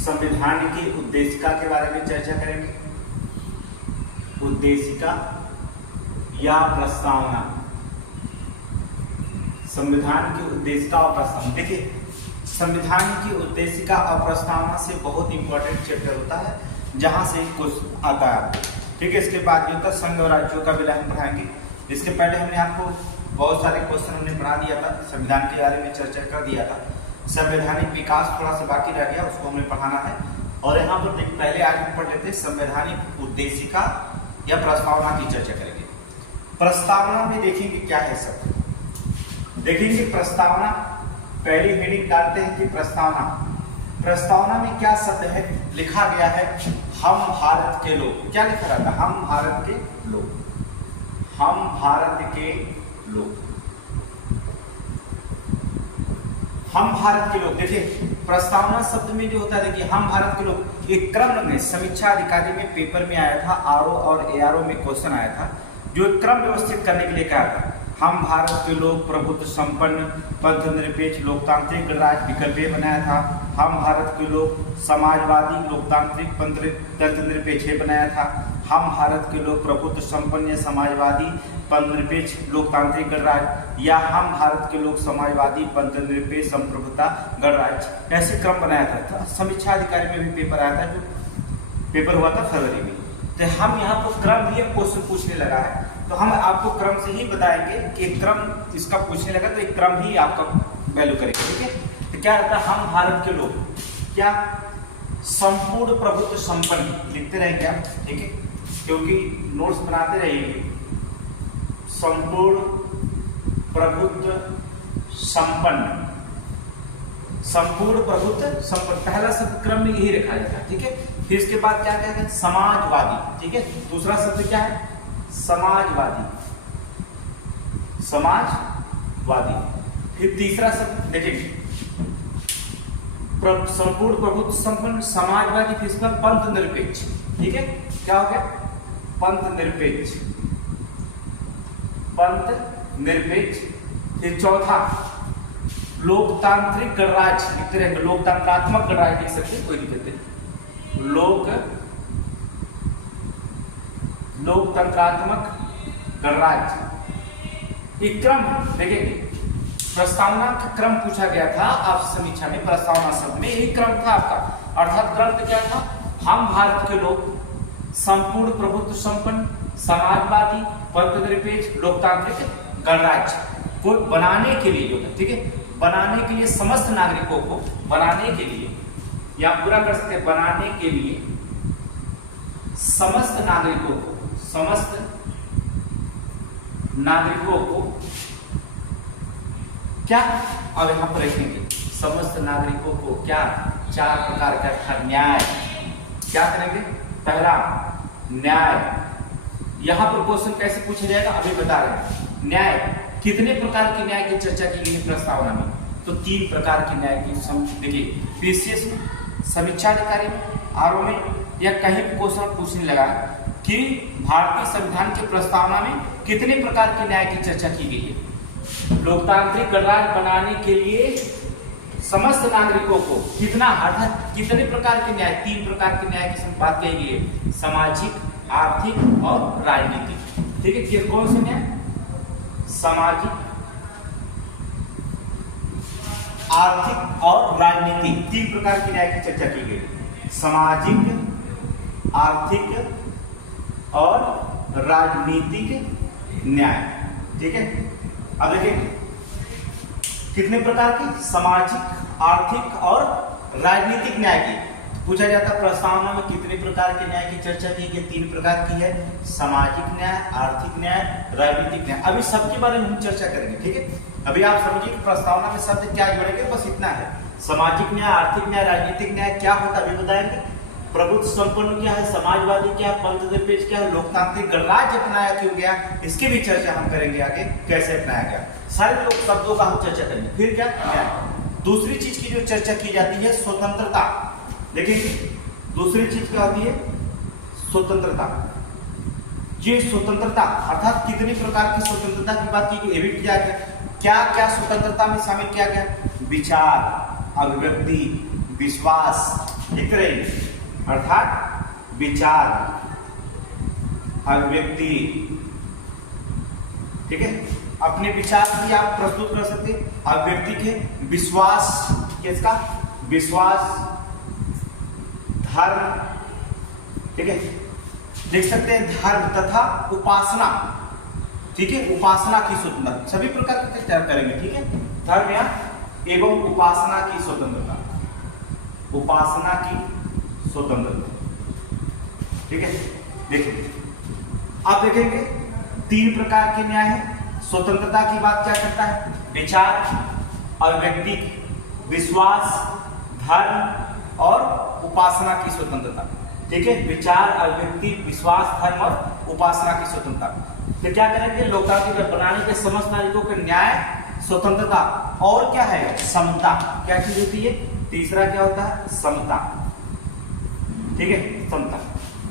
संविधान की उद्देशिका के बारे में चर्चा करेंगे। उद्देशिका या प्रस्तावना, संविधान की उद्देशिका और प्रस्तावना। देखिए, संविधान की उद्देशिका और प्रस्तावना से बहुत इंपॉर्टेंट चैप्टर होता है, जहां से क्वेश्चन आता है। ठीक है, इसके बाद जो होता है संघ और राज्यों का भी हम पढ़ाएंगे। इसके पहले हमने आपको बहुत सारे क्वेश्चन हमने पढ़ा दिया था, संविधान के बारे में चर्चा कर दिया था। संवैधानिक विकास थोड़ा सा बाकी रह गया, उसको हमें पढ़ाना है। और यहाँ पर देखिए, पहले आगे पढ़ लेते हैं संवैधानिक उद्देशिका या प्रस्तावना की चर्चा करेंगे। प्रस्तावना में देखेंगे क्या है सब, देखेंगे प्रस्तावना। पहली हेडिंग डालते हैं कि प्रस्तावना। प्रस्तावना में क्या शब्द है, लिखा गया है हम भारत के लोग। क्या लिखा रहता है? हम भारत के लोग, हम भारत के लोग, हम भारत के लोग। देखिए, प्रस्तावना शब्द में जो होता है, देखिए हम भारत के लोग एक क्रम में समीक्षा अधिकारी में पेपर में आया था, आरओ और एआरओ में क्वेश्चन आया था, जो एक क्रम व्यवस्थित करने के लिए कहा था। हम भारत के लोग प्रभुत्व संपन्न पंथ निरपेक्ष लोकतांत्रिक गणराज्य विकल्प ए बनाया था। हम भारत के लोग समाजवादी लोकतांत्रिक तंत्र निरपेक्ष बनाया था। हम भारत के लोग प्रभुत्व संपन्न समाजवादी पंथ निरपेक्ष लोकतांत्रिक गणराज्य, या हम भारत के लोग समाजवादी पंथ निरपेक्ष संप्रभुता गणराज्य, ऐसे क्रम बनाया था। समीक्षा अधिकारी में भी पेपर आया था, जो पेपर हुआ था फरवरी में। तो हम यहाँ पर क्रम भी क्वेश्चन पूछने लगा है, तो हम आपको क्रम से ही बताएंगे कि क्रम इसका पूछने लगा, तो एक क्रम ही आपका वैल्यू करेंगे। ठीक है, तो क्या रहता है हम भारत के लोग, क्या संपूर्ण प्रभुत्व संपन्न लिखते रहेंगे आप, ठीक है, क्योंकि नोट्स बनाते रहेंगे। संपूर्ण प्रभुत्व संपन्न, संपूर्ण प्रभुत्व संपन्न, पहला शब्द क्रम में यही रखा जाता है। ठीक है, फिर इसके बाद क्या कहते हैं समाजवादी। ठीक है, दूसरा शब्द क्या है? समाजवादी, समाजवादी। फिर तीसरा शब्द देखिए संपूर्ण प्रभुत्व संपन्न समाजवादी, फिर इसका पंथ निरपेक्ष। ठीक है, क्या हो गया? पंथ निरपेक्ष, पंथ निरपेक्ष। फिर चौथा लोकतांत्रिक गणराज्य लिखते रहेंगे, लोकतंत्रात्मक गणराज्य लिख सकते हैं, कोई दिक्कत नहीं। लोकतंत्रात्मक गणराज्य। एक क्रम देखेंगे, प्रस्तावना का क्रम पूछा गया था आप समीक्षा में, प्रस्तावना शब्द में यही क्रम था आपका। अर्थात क्रम तो क्या था? हम भारत के लोग संपूर्ण प्रभुत्व संपन्न समाजवादी पंथ निरपेक्ष लोकतांत्रिक गणराज्य को बनाने के लिए जो था, ठीक है, बनाने के लिए समस्त नागरिकों को, बनाने के लिए, या पूरा कर सकते हैं बनाने के लिए समस्त नागरिकों को, समस्त नागरिकों को क्या, अब यहां पर रखेंगे समस्त नागरिकों को क्या, चार प्रकार का था न्याय। क्या करेंगे? पहला न्याय। यहां पर क्वेश्चन कैसे पूछा जाएगा अभी बता रहे हैं। न्याय, कितने प्रकार के न्याय की चर्चा की गई है प्रस्तावना में? तो 3 प्रकार के न्याय की। देखिए, पीसीएस में, समीक्षा अधिकारी में, आरओ में, या कहीं भी क्वेश्चन पूछने लगा कि भारतीय संविधान की प्रस्तावना में कितने प्रकार के न्याय की चर्चा की गई है। लोकतांत्रिक गणराज्य बनाने के लिए समस्त नागरिकों को कितना, अर्थात कितने प्रकार के न्याय, 3 प्रकार के न्याय की बात कही गई है, सामाजिक, आर्थिक और राजनीतिक। ठीक है, ये कौन से न्याय? सामाजिक, आर्थिक और राजनीतिक, 3 प्रकार के न्याय की चर्चा की गई। सामाजिक, आर्थिक और राजनीतिक न्याय। ठीक है, अब देखिए कितने प्रकार की, सामाजिक, आर्थिक और राजनीतिक न्याय की पूछा जाता है। प्रस्तावना में कितने प्रकार के न्याय की चर्चा की गई? 3 प्रकार की है, सामाजिक न्याय, आर्थिक न्याय, राजनीतिक न्याय। अभी सबके बारे में हम चर्चा करेंगे। ठीक है, अभी आप समझिए कि प्रस्तावना में शब्द क्या जोड़ेंगे, बस इतना है। सामाजिक न्याय, आर्थिक न्याय, राजनीतिक न्याय क्या होता है अभी बताएंगे। प्रभुत्व संपन्न क्या है, समाजवादी क्या है, पंथ निरपेक्ष क्या है, लोकतांत्रिक गणराज्य अपनाया क्यों गया, इसकी भी चर्चा हम करेंगे आगे, कैसे अपनाया गया। सारे लोग शब्दों का हम चर्चा करेंगे। फिर क्या, दूसरी चीज की जो चर्चा की जाती है स्वतंत्रता। देखिए, दूसरी चीज क्या होती है? स्वतंत्रता। ये स्वतंत्रता अर्थात कितनी प्रकार की स्वतंत्रता की बात की गई, किया गया। क्या क्या स्वतंत्रता में शामिल किया गया? विचार, अभिव्यक्ति, विश्वास, लिखते रहेंगे, अर्थात विचार, अभिव्यक्ति, ठीक है, अपने विचार भी आप प्रस्तुत कर सकते हैं, अभिव्यक्ति के, विश्वास, किसका विश्वास, धर्म, ठीक है, देख सकते हैं धर्म तथा उपासना, ठीक है, उपासना की स्वतंत्रता, सभी प्रकार के तैयार करेंगे, ठीक है, धर्म या एवं उपासना की स्वतंत्रता, उपासना की स्वतंत्रता, ठीक है। देखिए आप देखेंगे 3 प्रकार के न्याय है। स्वतंत्रता की बात क्या करता है, विचार, अभिव्यक्ति, विश्वास, धर्म और उपासना की स्वतंत्रता, ठीक है, विचार, अभिव्यक्ति, विश्वास, धर्म और उपासना की स्वतंत्रता। तो क्या करेंगे, लोकतांत्रिक बनाने के समस्त नागरिकों के न्याय, स्वतंत्रता और क्या है, समता, क्या चीज होती है, तीसरा क्या होता है, समता, ठीक है, समता।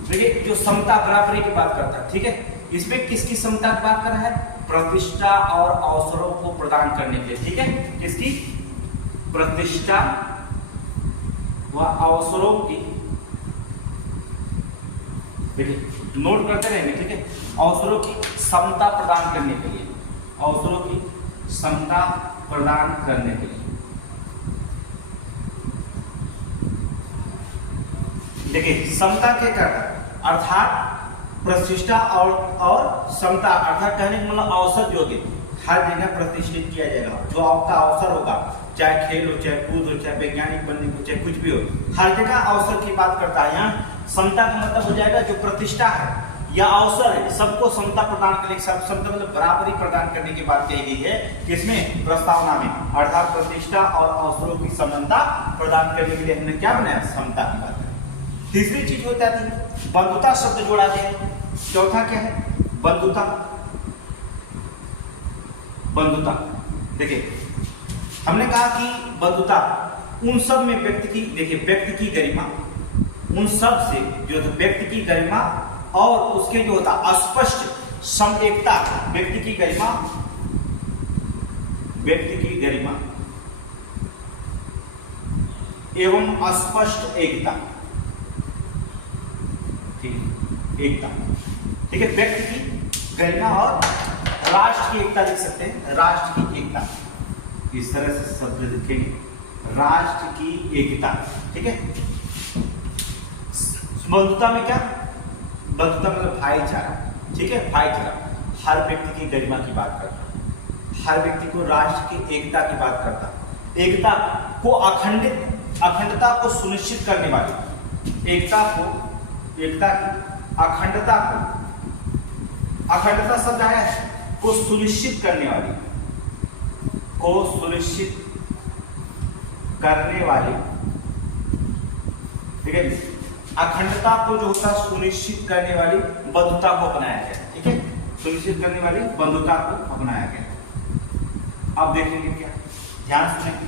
देखिए जो समता बराबरी की बात करता है, ठीक है, इसमें किसकी समता की बात कर रहा है, प्रतिष्ठा और अवसरों को प्रदान करने के लिए, ठीक है, किसकी, प्रतिष्ठा व अवसरों की, देखिए नोट करते रहेंगे, ठीक है, अवसरों की समता प्रदान करने के लिए, अवसरों की समता प्रदान करने के लिए, देखिए समता के कारण अर्थात प्रतिष्ठा और समता, अर्थात कहने का मतलब अवसर जो है हर जगह प्रतिष्ठित किया जाएगा, जो आपका अवसर होगा, चाहे खेल हो, चाहे कूद हो, चाहे वैज्ञानिक बनने को, चाहे कुछ भी हो, हर जगह अवसर की बात करता है। यहाँ समता का मतलब हो जाएगा जो प्रतिष्ठा है या अवसर है, सबको समता प्रदान करने, सब समता मतलब बराबरी प्रदान करने की बात कही गई है, किसमें, प्रस्तावना में, अर्थात प्रतिष्ठा और अवसरों की समानता प्रदान करने के लिए हमने क्या बनाया, समता की बात। तीसरी चीज होता है बंधुता शब्द जोड़ा गया। चौथा क्या है, बंधुता, बंधुता, देखिए हमने कहा कि बंधुता उन सब में व्यक्ति की, देखिए व्यक्ति की गरिमा, उन सब से जो व्यक्ति की गरिमा और उसके जो होता अस्पष्ट समएकता, व्यक्ति की गरिमा, व्यक्ति की गरिमा एवं अस्पष्ट एकता, एकता, ठीक है, व्यक्ति की गरिमा और राष्ट्र की एकता लिख सकते हैं, राष्ट्र की एकता, इस तरह से शब्द लिखेंगे, राष्ट्र की एकता, ठीक है। बंधुता में क्या, बंधुता मतलब भाईचारा, ठीक है, भाईचारा, हर व्यक्ति की गरिमा की बात करता, हर व्यक्ति को राष्ट्र की एकता की बात करता, एकता को अखंडता को सुनिश्चित करने वाली, एकता को, एकता की अखंडता को, अखंडता शब्द आया है, को सुनिश्चित करने वाली, को सुनिश्चित करने वाली, ठीक है, अखंडता को जो होता है सुनिश्चित करने वाली बंधुता को अपनाया गया, ठीक है, सुनिश्चित करने वाली बंधुता को अपनाया गया। अब देखेंगे क्या, ध्यान सुनेंगे,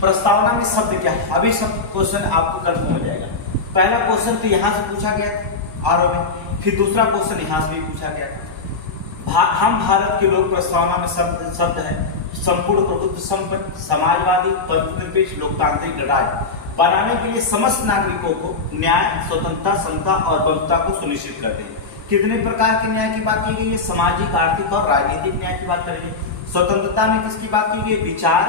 प्रस्तावना में शब्द क्या है, अभी सब क्वेश्चन आपको कंफर्म हो जाएगा। पहला क्वेश्चन तो यहां से पूछा गया था आरओ में, फिर दूसरा क्वेश्चन यहां से भी पूछा गया था। हम भारत के लोग, प्रस्तावना में शब्द है संपूर्ण प्रभुत्व संपन्न समाजवादी धर्मनिरपेक्ष लोकतांत्रिक राज्य बनाने के लिए समस्त नागरिकों को न्याय, स्वतंत्रता, समता और बंधुता को सुनिश्चित करते हैं। कितने प्रकार के न्याय की बात की गई है, सामाजिक, आर्थिक और राजनीतिक न्याय की बात करेंगे। स्वतंत्रता में किसकी बात की गई, विचार,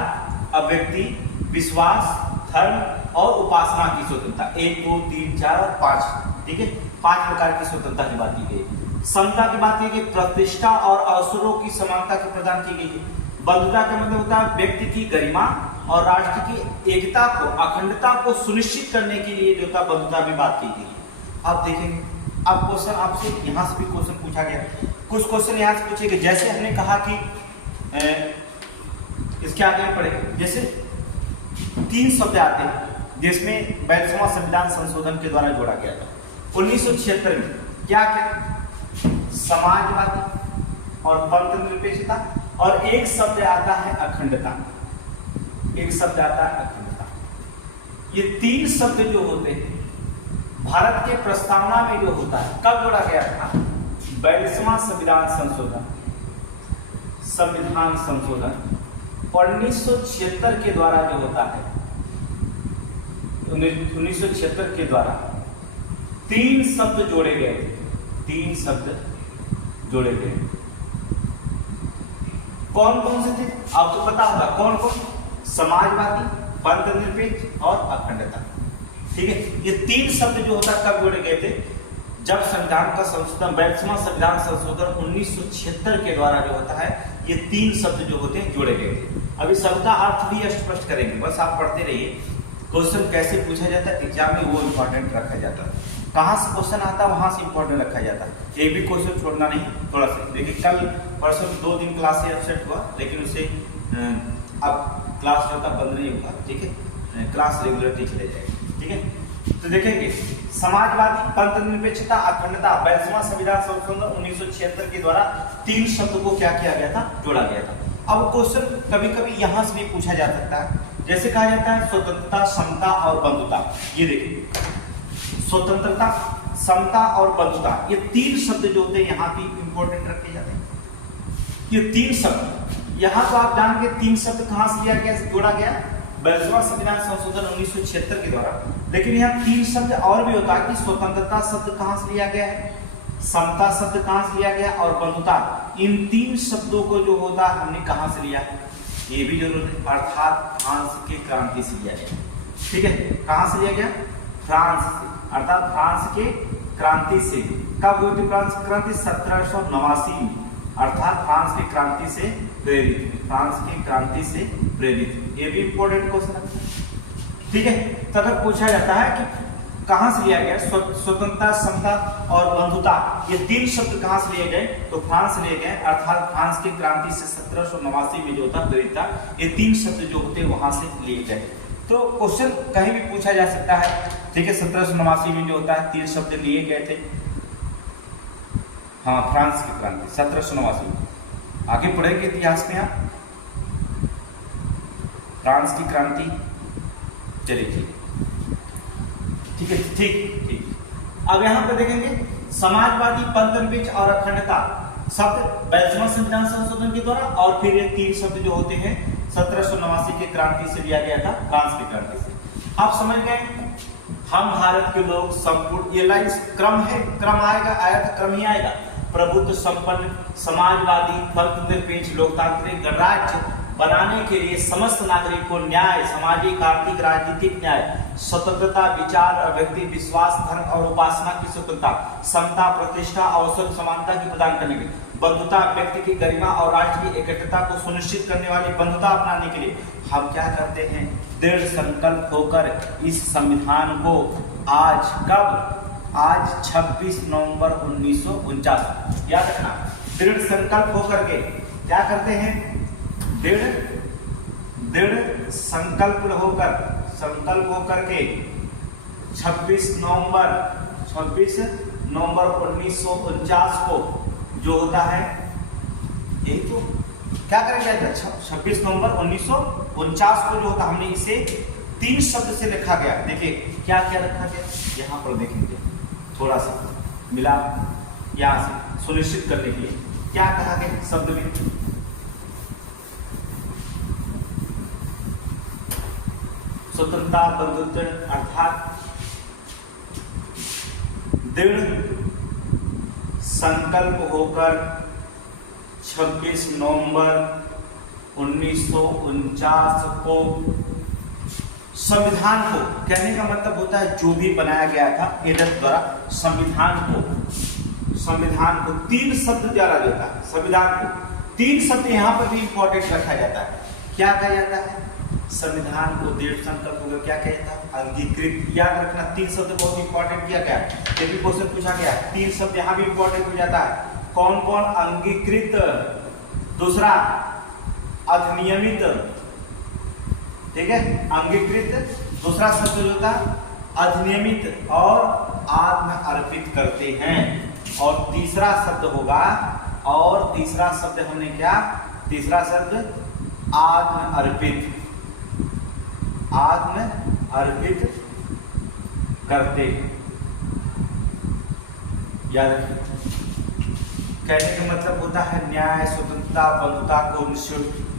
अभिव्यक्ति, विश्वास, धर्म और उपासना की स्वतंत्रता, 1, 2, 3, 4 और 5, ठीक है, 5 प्रकार की स्वतंत्रता की बात की गई। समता की बात की गई, प्रतिष्ठा और अवसरों की समानता की प्रदान की गई है। बंधुता का मतलब होता है व्यक्ति की गरिमा और राष्ट्र की एकता को, अखंडता को सुनिश्चित करने के लिए जो था बंधुता की बात की गई। अब देखेंगे, अब क्वेश्चन आपसे यहाँ से भी क्वेश्चन पूछा गया, कुछ क्वेश्चन यहाँ से पूछे गए, जैसे हमने कहा कि इसके आगे पढ़े, जैसे 3 शब्द आते हैं जिसमें 42वां संविधान संशोधन के द्वारा जोड़ा गया था 1976 में, क्या क्या, समाजवादी और पंथ निरपेक्षता, और एक शब्द आता है अखंडता, एक शब्द आता है अखंडता। ये 3 शब्द जो होते हैं भारत के प्रस्तावना में जो होता है, कब जोड़ा गया था, 42वां संविधान संशोधन, संविधान संशोधन 1976 के द्वारा जो होता है, 1976 के द्वारा 3 शब्द जोड़े गए थे। 3 शब्द जोड़े गए, कौन कौन से थे आपको पता होगा, कौन कौन? समाजवादी, पंथनिरपेक्ष और अखंडता। ठीक है, ये 3 शब्द जो होता कब जोड़े गए थे? जब संविधान का संशोधन, 42वां संविधान संशोधन 1976 के द्वारा जो होता है, ये 3 शब्द जो होते हैं जोड़े गए थे। अभी सबका अर्थ भी स्पष्ट करेंगे, बस आप पढ़ते रहिए। क्वेश्चन कैसे पूछा जाता है एग्जाम में, वो इंपॉर्टेंट रखा जाता है। कहाँ से क्वेश्चन आता है वहां से इंपॉर्टेंट रखा जाता है। ये भी क्वेश्चन छोड़ना नहीं थोड़ा सा। देखिए कल परसों 2 दिन क्लास से एब्सेंट हुआ, लेकिन उसे अब क्लास जो था बंद नहीं होगा। ठीक है, क्लास रेगुलरली चले जाएगी। ठीक है, तो देखेंगे समाजवादी, पंथनिरपेक्षता, अखंडता, 42वां संविधान संशोधन 1976 के द्वारा 3 शब्द को क्या किया गया था? जोड़ा गया था। अब क्वेश्चन कभी कभी यहां से भी पूछा जा सकता है, जैसे कहा जाता है स्वतंत्रता, समता और बंधुता। ये देखिए स्वतंत्रता, समता और बंधुता, ये 3 शब्द जो होते हैं यहाँ भी इंपॉर्टेंट रखे जाते हैं। ये 3 शब्द यहाँ तो आप जान के 3 शब्द कहाँ से लिया गया, जोड़ा गया 42वां संविधान संशोधन 1976 के द्वारा। लेकिन यहाँ 3 शब्द और भी होता है कि स्वतंत्रता शब्द कहाँ से लिया गया है, समता शब्द कहाँ से लिया गया और बंधुता। इन 3 शब्दों को जो होता है हमने कहाँ से लिया है, ये भी जरूर है, अर्थात फ्रांस की क्रांति से लिया गया। ठीक है, कहाँ से लिया गया? फ्रांस से, अर्थात फ्रांस के क्रांति से। कब हुई थी फ्रांस की क्रांति? 1789 में, अर्थात फ्रांस की क्रांति से प्रेरित, फ्रांस की क्रांति से प्रेरित। ये भी इंपॉर्टेंट क्वेश्चन है। ठीक है, तो अगर पूछा जाता है कि कहां से लिया गया स्वतंत्रता, समता और बंधुता, ये 3 शब्द कहां से लिए गए? तो फ्रांस लिए गए, अर्थात फ्रांस की क्रांति से 1789 में जो था प्रेरित था। ये 3 शब्द जो होते वहां से लिए गए। तो क्वेश्चन कहीं भी पूछा जा सकता है। ठीक है, 1789 में जो होता है 3 शब्द लिए गए थे। हाँ, फ्रांस की क्रांति 1789 में। आगे पढ़ेंगे इतिहास में आप फ्रांस की क्रांति। चलिए ठीक है, ठीक। अब यहाँ पे देखेंगे समाजवादी, पंथनिरपेक्ष और अखंडता शब्द 42वां संविधान संशोधन के द्वारा, और फिर ये 3 शब्द जो होते हैं 1789 की क्रांति से लिया गया था, फ्रांस की क्रांति से। आप समझ गए, हम भारत के लोग संपूर्ण, ये लाइन क्रम है, क्रम आएगा, आया तो क्रम ही आएगा। प्रभुत्व संपन्न, समाजवादी, पंथनिरपेक्ष, लोकतांत्रिक गणराज्य बनाने के लिए समस्त नागरिक को न्याय, सामाजिक, आर्थिक, राजनीतिक न्याय, स्वतंत्रता, विचार, अभिव्यक्ति, विश्वास, धर्म और उपासना की स्वतंत्रता, समता, प्रतिष्ठा, अवसर, समानता की प्रदान करने के लिए, बंधुता, व्यक्ति की गरिमा और राष्ट्र की एकत्रितता को सुनिश्चित करने वाली बंधुता अपनाने के लिए हम क्या करते हैं? दृढ़ संकल्प होकर इस संविधान को आज कब? आज 26 नवंबर 1949, याद रखना, दृढ़ संकल्प होकर के क्या करते हैं? दृढ़ संकल्प होकर के 26 नवंबर 1949 को जो होता है, यही तो क्या करेंगे? 26 नवंबर 1949 को जो होता, हमने इसे 3 शब्द से लिखा गया। देखिए क्या क्या रखा गया, यहाँ पर देखेंगे थोड़ा सा मिला, यहाँ से सुनिश्चित करने के लिए क्या कहा गया शब्द में? स्वतंत्रता, बंधुत्व, अर्थात दृढ़ संकल्प होकर 26 नवंबर 1949 को संविधान को, कहने का मतलब होता है जो भी बनाया गया था एडल्ट द्वारा, संविधान को 3 शब्द द्वारा देता है। संविधान को 3 शब्द यहाँ पर भी इंपॉर्टेंट रखा जाता है। क्या कहा जाता है? संविधान को दृढ़ संकल्प होकर क्या कहता है? अंगीकृत। याद रखना, 3 शब्द बहुत इंपॉर्टेंट किया गया है। यदि क्वेश्चन पूछा गया 3 शब्द यहाँ भी इंपॉर्टेंट हो जाता है। कौन कौन? अंगीकृत, दूसरा अधिनियमित, ठीक है, अंगीकृत, दूसरा शब्द जो होता अधिनियमित, और आत्म अर्पित करते हैं। और तीसरा शब्द होगा, और तीसरा शब्द हमने क्या? तीसरा शब्द आत्म अर्पित, आत्म अर्पित करते। याद रखिए, कहने का मतलब होता है न्याय, स्वतंत्रता, बंधुता को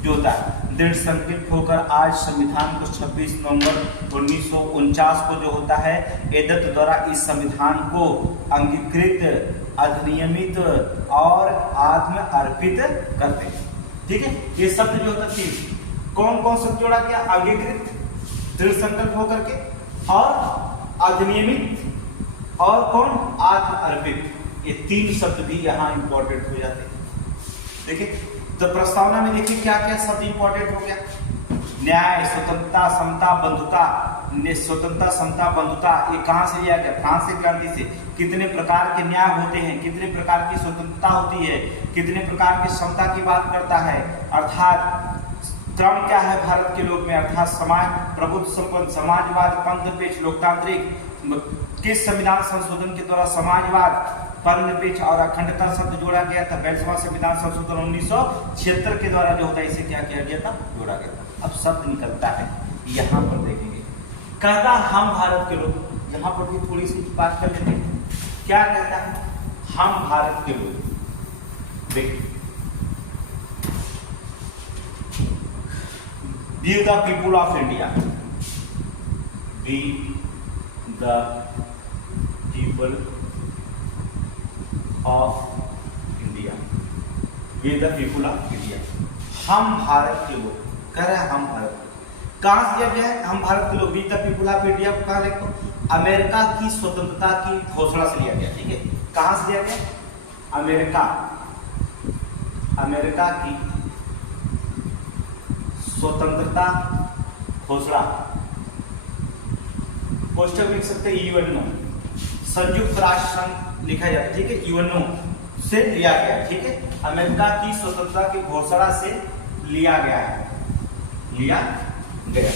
जो होता है दृढ़ संकल्प होकर आज संविधान को 26 नवंबर 1949 को जो होता है एदत द्वारा इस संविधान को अंगीकृत, अधिनियमित और आत्म अर्पित करते हैं। ठीक है, ये शब्द जो होता है कौन कौन शब्द जोड़ा गया? अंगीकृत, दृढ़ संकल्प होकर के, और अधिनियमित, और कौन? आत्म अर्पित। ये तीन शब्द भी यहाँ इंपॉर्टेंट हो जाते हैं। देखिए तो प्रस्तावना में देखिए क्या क्या शब्द इंपॉर्टेंट हो गया। न्याय, स्वतंत्रता, समता, बंधुता। स्वतंत्रता, समता, बंधुता ये कहाँ से लिया गया? फ्रांस की क्रांति से। कितने प्रकार के न्याय होते हैं, कितने प्रकार की स्वतंत्रता होती है, कितने प्रकार की समता की बात करता है, अर्थात क्रम क्या है भारत के लोक में, अर्थात समाज, प्रभुत्व संपन्न, समाजवाद, पंथनिरपेक्ष, लोकतांत्रिक। किस संविधान संशोधन के द्वारा समाजवाद, पंथनिरपेक्ष और अखंडता शब्द जोड़ा गया था? 42वां संविधान संशोधन 1976 के द्वारा जो होता है इसे क्या किया गया था? जोड़ा गया था। अब शब्द निकलता है यहाँ पर देखेंगे, कहता हम भारत के लोग, यहाँ पर भी थोड़ी सी बात कर लेते हैं। क्या कहता है? हम भारत के लोग। देखिए, We the people of India. We the people of India. We the people of India. हम भारत के लोग, कह रहे हैं हम भारत। कहाँ से दिया गया है? हम भारत के लोग। We the people of India कहाँ देखो? अमेरिका की स्वतंत्रता की घोषणा से लिया गया। ठीक है, कहाँ से लिया गया? अमेरिका की स्वतंत्रता घोषणा। क्वेश्चन लिख सकते हैं यूएनओ, संयुक्त राष्ट्र संघ लिखा जाता है। ठीक है, यूएनओ से लिया गया। ठीक है, अमेरिका की स्वतंत्रता की घोषणा से लिया गया है, लिया गया।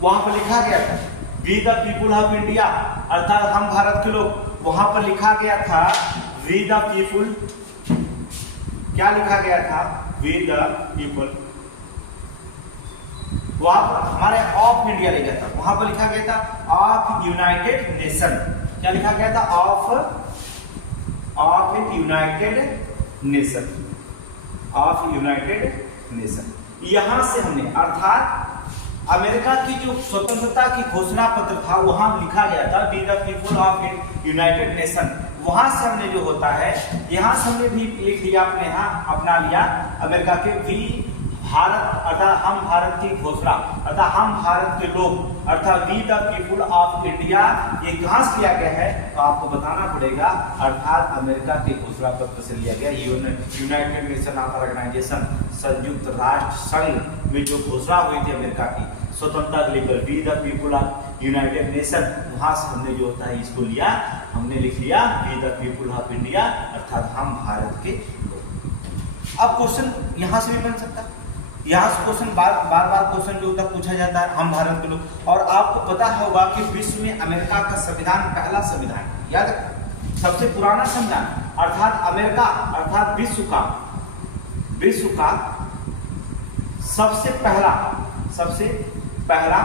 वहां पर लिखा गया था we the people of India, अर्थात हम भारत के लोग। वहां पर लिखा गया था वी द पीपुल, क्या लिखा गया था? We the people. वहां पर हमारे ऑफ इंडिया लिखा था, वहां पर लिखा गया था ऑफ यूनाइटेड नेशन। क्या लिखा गया था? Of united nation, of united nation. यहां से हमने, अर्थात अमेरिका की जो स्वतंत्रता की घोषणा पत्र था वहां लिखा गया था we the people of united nation. वहां से हमने जो होता है, यहां से हमने भी लिख लिया, अपने यहाँ अपना लिया अमेरिका के वी भारत, अर्थात हम भारत की घोषणा, अर्थात हम भारत के लोग, अर्थात we the people of India. ये कहां से लिया गया है? तो आपको बताना पड़ेगा, अर्थात अमेरिका के घोषणा पत्र से लिया गया। यूनाइटेड नेशन ऑर्गेनाइजेशन, संयुक्त राष्ट्र संघ में जो घोषणा हुई थी अमेरिका की स्वतंत्रता के लेकर, we the people of united nation, वहां से हमने जो होता है इसको लिया, हमने लिख लिया we the people of India, अर्थात हम भारत के लोग। अब क्वेश्चन यहां से भी बन सकता है, यहाँ से क्वेश्चन बार बार क्वेश्चन जो होता है पूछा जाता है, हम भारत के लोग। और आपको पता होगा कि विश्व में अमेरिका का संविधान पहला संविधान, याद रखना, सबसे पुराना संविधान, अर्थात अमेरिका, अर्थात विश्व का सबसे पहला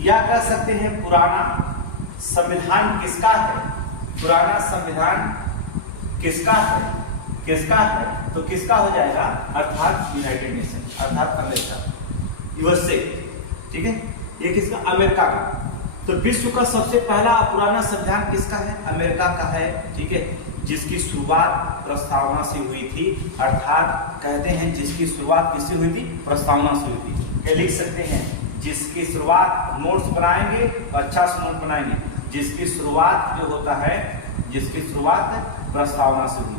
या कह सकते हैं पुराना संविधान किसका है? पुराना संविधान किसका है? तो किसका हो जाएगा? अर्थात यूनाइटेड नेशन, अर्थात अमेरिका, यूएसए। ठीक है, ये किसका? अमेरिका का। तो विश्व का सबसे पहला पुराना संविधान किसका है? अमेरिका का है। ठीक है, जिसकी शुरुआत प्रस्तावना से हुई थी, अर्थात कहते हैं जिसकी शुरुआत किससे हुई थी? प्रस्तावना से हुई थी। क्या लिख सकते हैं? जिसकी शुरुआत, नोट्स बनाएंगे, अच्छा से नोट बनाएंगे, जिसकी शुरुआत जो होता है, जिसकी शुरुआत प्रस्तावना से हुई।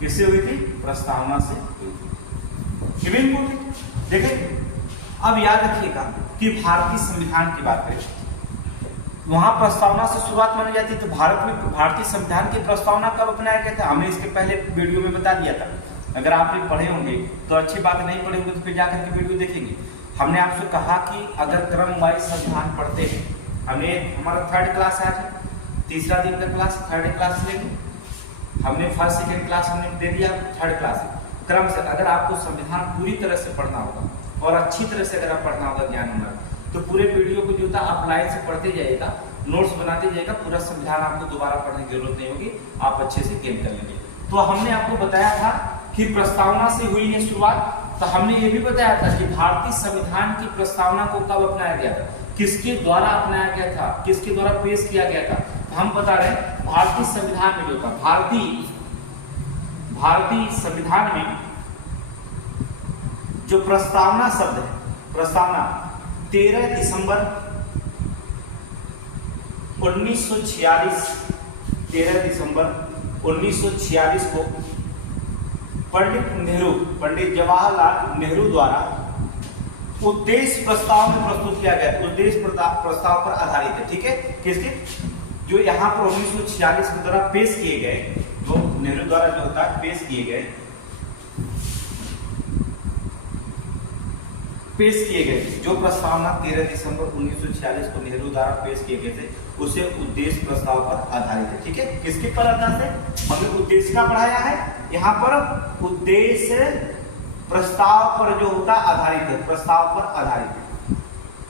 किससे हुई थी? प्रस्तावना से हुई थी। देखिए, अब याद रखिएगा कि भारतीय संविधान की बात करें, वहां प्रस्तावना से शुरुआत मानी जाती है। तो भारत में भारतीय संविधान की प्रस्तावना कब अपनाया गया था? हमने इसके पहले वीडियो में बता दिया था। अगर आपने पढ़े होंगे तो अच्छी बात, नहीं पढ़े होंगे तो फिर जाकर के वीडियो देखेंगे। हमने आपसे कहा कि अगर क्रम वाइज संविधान पढ़ते हैं, हमारा 3rd क्लास है, तीसरा दिन का क्लास, 3rd क्लास लेंगे। हमने 1st 2nd क्लास हमने दे दिया, 3rd क्लास क्रम से। अगर आपको संविधान पूरी तरह से पढ़ना होगा और अच्छी तरह से अगर आप पढ़ना होगा, ज्ञान होगा, तो पूरे वीडियो को जो था आप लाइन से पढ़ते जाइएगा, नोट्स बनाते जाइएगा। पूरा संविधान आपको दोबारा पढ़ने की जरूरत नहीं होगी, आप अच्छे से गेन कर लेंगे। तो हमने आपको बताया था कि प्रस्तावना से हुई है शुरुआत। तो हमने ये भी बताया था कि भारतीय संविधान की प्रस्तावना को कब अपनाया गया था, किसके द्वारा अपनाया गया था, किसके द्वारा पेश किया गया था। तो हम बता रहे हैं भारतीय संविधान में जो था, भारतीय संविधान में जो प्रस्तावना शब्द है, प्रस्तावना 13 दिसंबर 1946, 13 दिसंबर 1946 को पंडित जवाहरलाल नेहरू द्वारा उद्देश्य प्रस्ताव में प्रस्तुत किया गया। उद्देश्य प्रस्ताव पर आधारित है, ठीक है। किसके, जो यहाँ पर 1946 के द्वारा पेश किए गए, जो नेहरू द्वारा जो होता है पेश किए गए, जो प्रस्तावना 13 दिसंबर 1946 को नेहरू द्वारा पेश किए गए थे, उसे उद्देश्य प्रस्ताव पर आधारित है, ठीक है। किसके पर आधारित है, हमने उद्देश्य का पढ़ाया है, यहाँ पर उद्देश्य प्रस्ताव पर जो होता है आधारित है, प्रस्ताव पर आधारित है।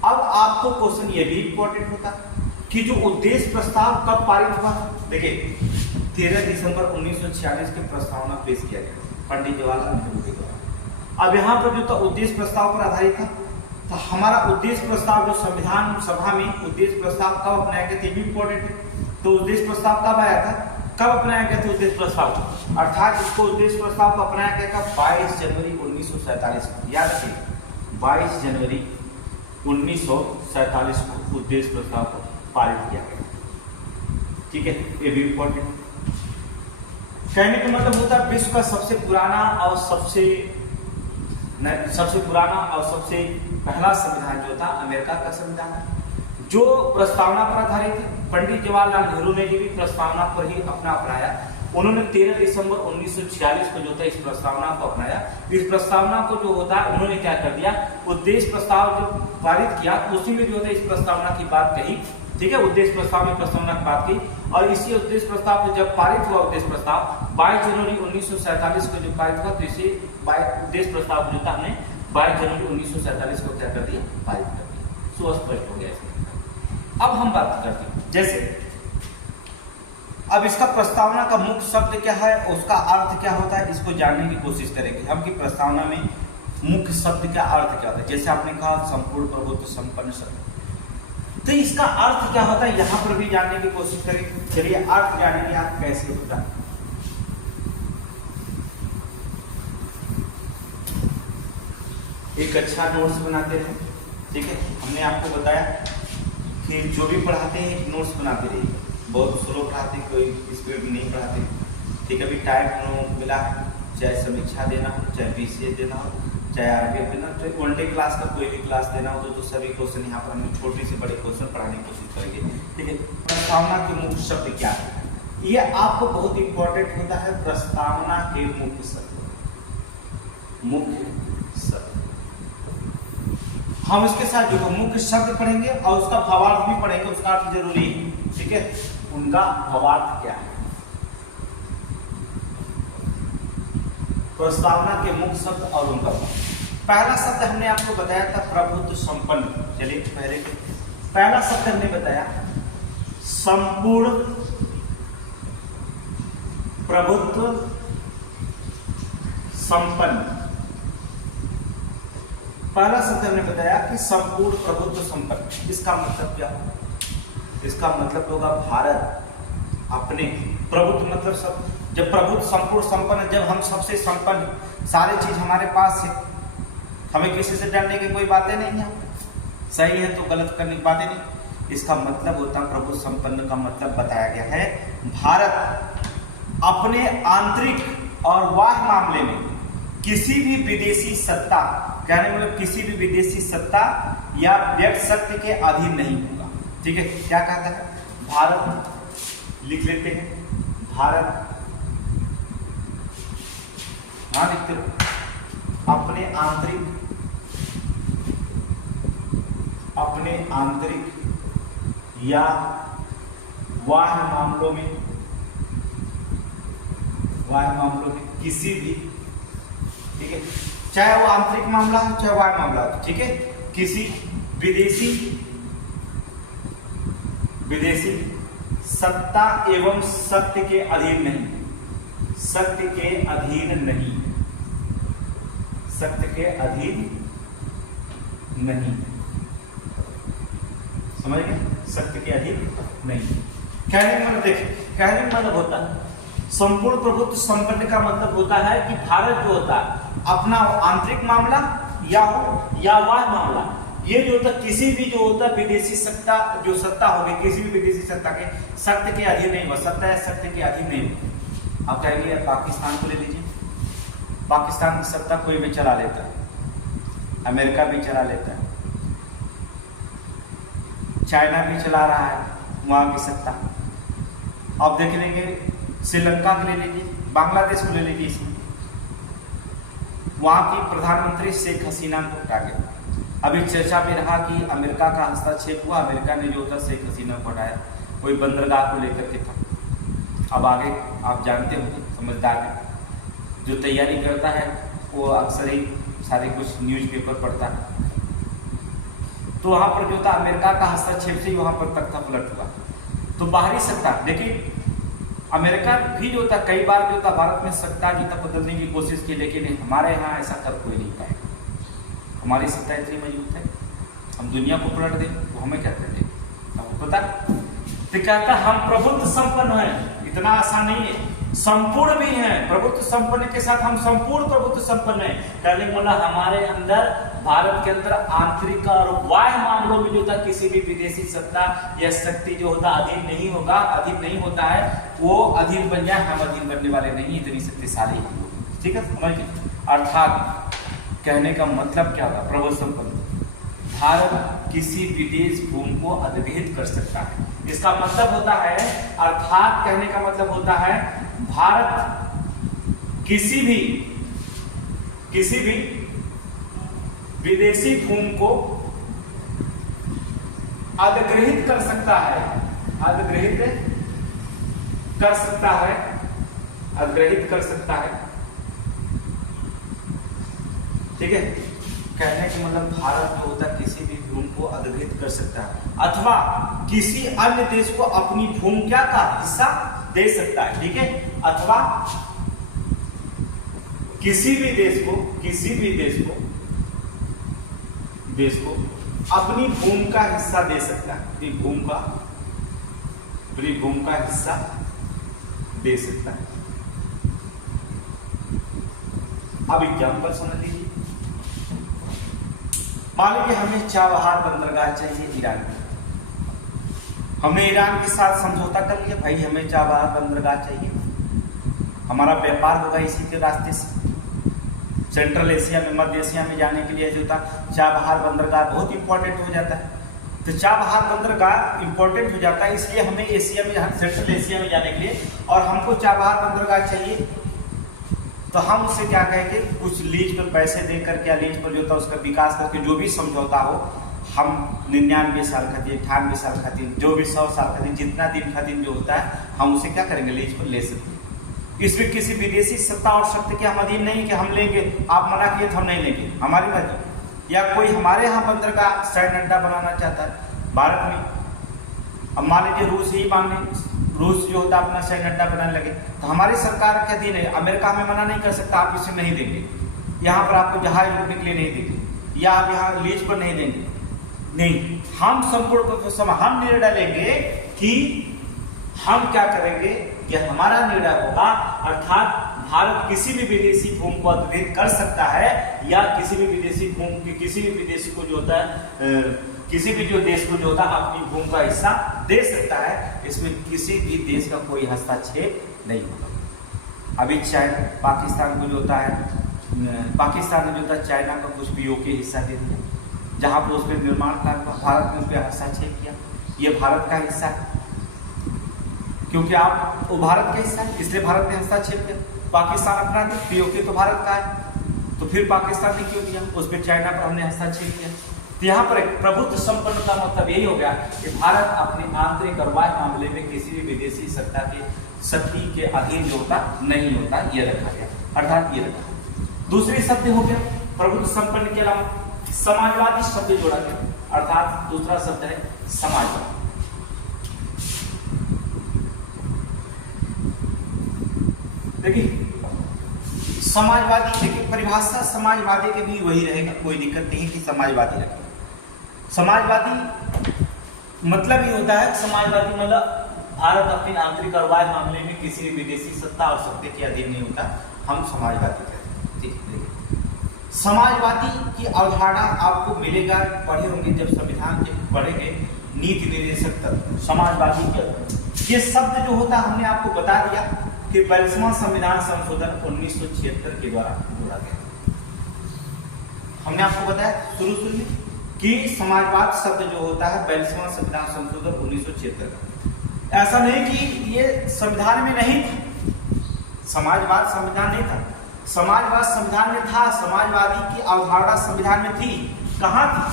अब आपको क्वेश्चन ये भी इंपॉर्टेंट होता कि जो उद्देश्य प्रस्ताव कब पारित हुआ। देखिए 13 दिसंबर 1946 के प्रस्तावना पेश किया गया पंडित जवाहरलाल नेहरू के द्वारा। अब यहाँ पर जो था उद्देश्य प्रस्ताव पर आधारित था, तो हमारा उद्देश्य प्रस्ताव जो संविधान सभा में उद्देश्य प्रस्ताव कब अपनाया गया, ये भी इंपॉर्टेंट है। तो उद्देश्य प्रस्ताव कब आया था, कब अपनाया गया था उद्देश्य प्रस्ताव, अर्थात इसको उद्देश्य प्रस्ताव को अपनाया गया था 22 जनवरी 1947 को। याद रखिए 22 जनवरी 1947 को उद्देश्य प्रस्ताव को पारित किया गया, ठीक है। ये भी इंपॉर्टेंट। कहने का मतलब होता है विश्व का सबसे पुराना और सबसे पहला संविधान जो था अमेरिका का संविधान है, जो प्रस्तावना पर आधारित है। पंडित जवाहरलाल नेहरू ने भी प्रस्तावना पर ही अपनाया। उन्होंने 13 दिसंबर 1946 को जो था इस प्रस्तावना को अपनाया। इस प्रस्तावना को जो होता है उन्होंने क्या कर दिया, उद्देश्य प्रस्ताव जो पारित किया उसी में जो होता है इस प्रस्तावना की बात कही, ठीक है। उद्देश्य प्रस्ताव में प्रस्तावना की बात की, और इसी उद्देश्य प्रस्ताव को जब पारित हुआ उद्देश्य प्रस्ताव 22 जनवरी 1947 को जो पारित हुआ, तो इसे उद्देश्य प्रस्ताव जो था हमने 22 जनवरी 1947 को क्या कर दिया, पारित कर दिया। सुस्पष्ट हो गया इसमें। अब हम बात करते हैं जैसे अब इसका प्रस्तावना का मुख्य शब्द क्या है, उसका अर्थ क्या होता है, इसको जानने की कोशिश करेंगे हम कि प्रस्तावना में मुख्य शब्द का अर्थ क्या होता है। जैसे आपने कहा संपूर्ण प्रभुत्व संपन्न शब्द, तो इसका अर्थ क्या होता है यहां पर भी जानने की कोशिश करेंगे। चलिए अर्थ जानेंगे आप कैसे होता है। एक अच्छा नोट्स बनाते हैं, ठीक है। हमने आपको बताया कि जो भी पढ़ाते हैं नोट्स बनाते रहिए, बहुत स्लो पढ़ाते, कोई स्पीड में नहीं पढ़ाते, ठीक है। अभी टाइम मिला है, चाहे समीक्षा देना हो, चाहे BCS देना हो, चाहे RBF देना हो, चाहे वनडे क्लास का कोई भी क्लास देना हो, तो सभी क्वेश्चन यहाँ पर हम छोटे से बड़े क्वेश्चन पढ़ाने की कोशिश करेंगे, ठीक है। प्रस्तावना के मुख्य शब्द क्या है, ये आपको बहुत इंपॉर्टेंट होता है। प्रस्तावना के मुख्य शब्द, हम इसके साथ जो मुख्य शब्द पढ़ेंगे और उसका भावार्थ भी पढ़ेंगे, उसका अर्थ जरूरी है, ठीक है। उनका भावार्थ क्या है, प्रस्तावना के मुख्य शब्द और उनका पहला शब्द हमने आपको बताया था प्रभुत्व संपन्न। चलिए पहला शब्द हमने बताया संपूर्ण प्रभुत्व संपन्न। पहला शब्द हमने बताया कि संपूर्ण प्रभुत्व संपन्न। इसका मतलब क्या होगा, इसका मतलब होगा भारत अपने प्रभुत्व, मतलब सब, जब प्रभुत्व संपूर्ण संपन्न, जब हम सबसे संपन्न, सारे चीज हमारे पास है, हमें किसी से डरने की कोई बातें नहीं है, सही है तो गलत करने की बातें नहीं। इसका मतलब होता है प्रभुत्व संपन्न का मतलब बताया गया है भारत अपने आंतरिक और बाह्य मामले में किसी भी विदेशी सत्ता, कहने मतलब किसी भी विदेशी सत्ता या व्यक्त शक्ति के अधीन नहीं होगा, ठीक है। क्या कहता है, भारत, लिख लेते हैं भारत, हाँ लिखते हो, अपने आंतरिक या बाह्य मामलों में किसी भी, ठीक है, चाहे वो आंतरिक मामला हो चाहे बाह्य मामला हो, ठीक है, किसी विदेशी सत्ता एवं सत्य के अधीन नहीं, सत्य के अधीन नहीं। समझ गए? सत्य के अधीन नहीं। कहने का मतलब देखिए, कहने का मतलब होता है संपूर्ण प्रभुत्व संपन्न का मतलब होता है कि भारत जो होता है अपना आंतरिक मामला या बाह्य मामला, ये जो होता किसी भी जो होता विदेशी सत्ता जो सत्ता होगी, किसी भी विदेशी सत्ता के सत्य के अधीन नहीं हो सकता है, सत्य के अधीन नहीं हो। आप कहेंगे पाकिस्तान को ले लीजिए, पाकिस्तान की सत्ता कोई भी चला लेता है, अमेरिका भी चला लेता है, चाइना भी चला रहा है वहां की सत्ता। आप देख लेंगे श्रीलंका को ले लीजिए, बांग्लादेश को ले लीजिए, इसमें वहां की प्रधानमंत्री शेख हसीना को हटा गया। अभी चर्चा में रहा कि अमेरिका का हस्तक्षेप हुआ, अमेरिका ने जो होता शेख हसीना को हटाया, कोई बंदरगाह को लेकर के था। अब आगे आप जानते होंगे, समझदार है जो तैयारी करता है वो अक्सर ही सारे कुछ न्यूज़पेपर पढ़ता है। तो वहां पर जो था अमेरिका का हस्तक्षेप से वहां पर तख्ता पलट हुआ। तो बाहरी सत्ता देखिए, अमेरिका भी जो था कई बार जो था भारत में सत्ता जो था बदलने की कोशिश की, लेकिन हमारे यहाँ ऐसा कर कोई नहीं पाए। हमारी सत्ता इतनी मजबूत है, हम दुनिया को पलट दें तो हमें क्या कर दें, आपको पता। तो कहता हम प्रभुत्व संपन्न हैं, इतना आसान नहीं है, संपूर्ण भी हैं। प्रभुत्व संपन्न के साथ हम संपूर्ण प्रभुत्व संपन्न हैं। कहने का मतलब हमारे अंदर, भारत के अंदर आंतरिक और बाह्य मामलों में जो था किसी भी विदेशी सत्ता या शक्ति जो होता अधीन नहीं होगा, अधीन नहीं होता है, वो अधीन बन जाए, हम अधीन बनने वाले नहीं, इतनी शक्तिशाली हम लोग। ठीक है, समझिए। अर्थात कहने का मतलब क्या होगा, प्रभुत्व संपन्न भारत किसी विदेश भूमि को अधिग्रहित कर सकता है। इसका मतलब होता है, अर्थात कहने का मतलब होता है भारत किसी भी विदेशी भूमि को अधिग्रहित कर सकता है, अधिग्रहित कर सकता है, अधिग्रहित कर सकता है। ठीक है, कहने का मतलब भारत जो होता है किसी भी भूमि को अधिग्रहित कर सकता है, अथवा किसी अन्य देश को अपनी भूमि क्या का हिस्सा दे सकता है। ठीक है, अथवा किसी भी देश को अपनी भूमि का हिस्सा दे सकता है, अपनी भूमि का हिस्सा दे सकता है। अब एग्जाम्पल समझ लीजिए, मान लीजिए हमें चाबहार बंदरगाह चाहिए ईरान में, हमने ईरान के साथ समझौता कर लिया, भाई हमें चाबहार बंदरगाह चाहिए, हमारा व्यापार होगा इसी के रास्ते से। सेंट्रल एशिया में, मध्य एशिया में जाने के लिए जो था चाबहार बंदरगाह बहुत इंपॉर्टेंट हो जाता है। तो चाबहार बंदरगाह इंपॉर्टेंट हो जाता है, इसलिए हमें एशिया में, सेंट्रल एशिया में जाने के लिए, और हमको चाबहार बंदरगाह चाहिए, तो हम उससे क्या कहेंगे, कुछ लीज पर पैसे दे करके, लीज पर जो था उसका विकास करके, जो भी समझौता हो, हम 99 साल खातिर, 98 साल खातिर, जो भी 100 साल खातिर, जितना दिन खातिर जो होता है, हम उसे क्या करेंगे, लीज पर ले सकते हैं। इसमें किसी विदेशी सत्ता और शक्ति के हम अधीन नहीं कि हम लेंगे, आप मना किए तो हम नहीं लेंगे, हमारी मर्जी। या कोई हमारे यहाँ बंदरगाह सैन्य अड्डा बनाना चाहता है भारत में, अब मान लीजिए रूस ही मान लीजिए, रूस जो होता है अपना सैन्य अड्डा बनाने लगे, तो हमारी सरकार के अधीन है, अमेरिका हमें मना नहीं कर सकता, आप इसे नहीं देंगे, यहाँ पर आपको जहाज लूटने के लिए नहीं देंगे, या आप यहाँ लीज पर नहीं देंगे, नहीं, हम संपूर्ण समय हम निर्णय लेंगे कि हम क्या करेंगे, यह हमारा निर्णय होगा। अर्थात भारत किसी भी विदेशी भूमि को अधिग्रहित कर सकता है, या किसी भी विदेशी भूमि, किसी भी विदेशी को जो होता है, किसी भी जो देश को जो होता है अपनी भूमि का हिस्सा दे सकता है। इसमें किसी भी देश का कोई हस्तक्षेप नहीं होगा। अभी पाकिस्तान को जो होता है, पाकिस्तान ने जो होता है चाइना का कुछ पीओके हिस्सा दे दिया, जहां पर उस पर निर्माण कार्य भारत ने उस पर हस्तक्षेप किया, ये भारत का हिस्सा है, क्योंकि आप वो भारत का हिस्सा है, इसलिए भारत ने हस्तक्षेप किया। पाकिस्तान अपना पीओके तो भारत का है, तो फिर पाकिस्तान ने क्यों दिया, उस पर चाइना पर हमने हस्तक्षेप किया। तो यहाँ पर एक प्रभुत्व संपन्न का मतलब यही हो गया कि भारत अपने आंतरिक और बाह्य मामले में किसी भी विदेशी सत्ता के शक्ति के अधीन जो होता नहीं होता, ये रखा गया, अर्थात ये रखा। दूसरी शब्द हो गया प्रभुत्व संपन्न के अलावा समाजवादी शब्द जोड़ा गया, अर्थात दूसरा शब्द है समाजवाद। देखिए समाजवादी, देखिए परिभाषा समाजवादी के भी वही रहेगा, कोई दिक्कत नहीं कि समाजवादी रखें। समाजवादी मतलब ये होता है, समाजवादी मतलब भारत अपनी आंतरिक और बाह्य मामले में किसी भी विदेशी सत्ता और सत्ता के अधीन नहीं होता, हम समाजवादी कहते हैं। समाजवादी की अवधारणा आपको मिलेगा, पढ़े होंगे जब संविधान के पढ़ेंगे, नीति निर्देशक तत्व। समाजवादी के ये शब्द जो होता हमने आपको बता दिया कि 42वां संविधान संशोधन 1976 के द्वारा जोड़ा गया। हमने आपको बताया शुरू में कि समाजवाद शब्द जो होता है 42वां संविधान संशोधन 1976 का। ऐसा नहीं कि ये संविधान में नहीं था, समाजवाद संविधान नहीं था, समाजवाद संविधान में था, समाजवादी की अवधारणा संविधान में थी। कहां थी?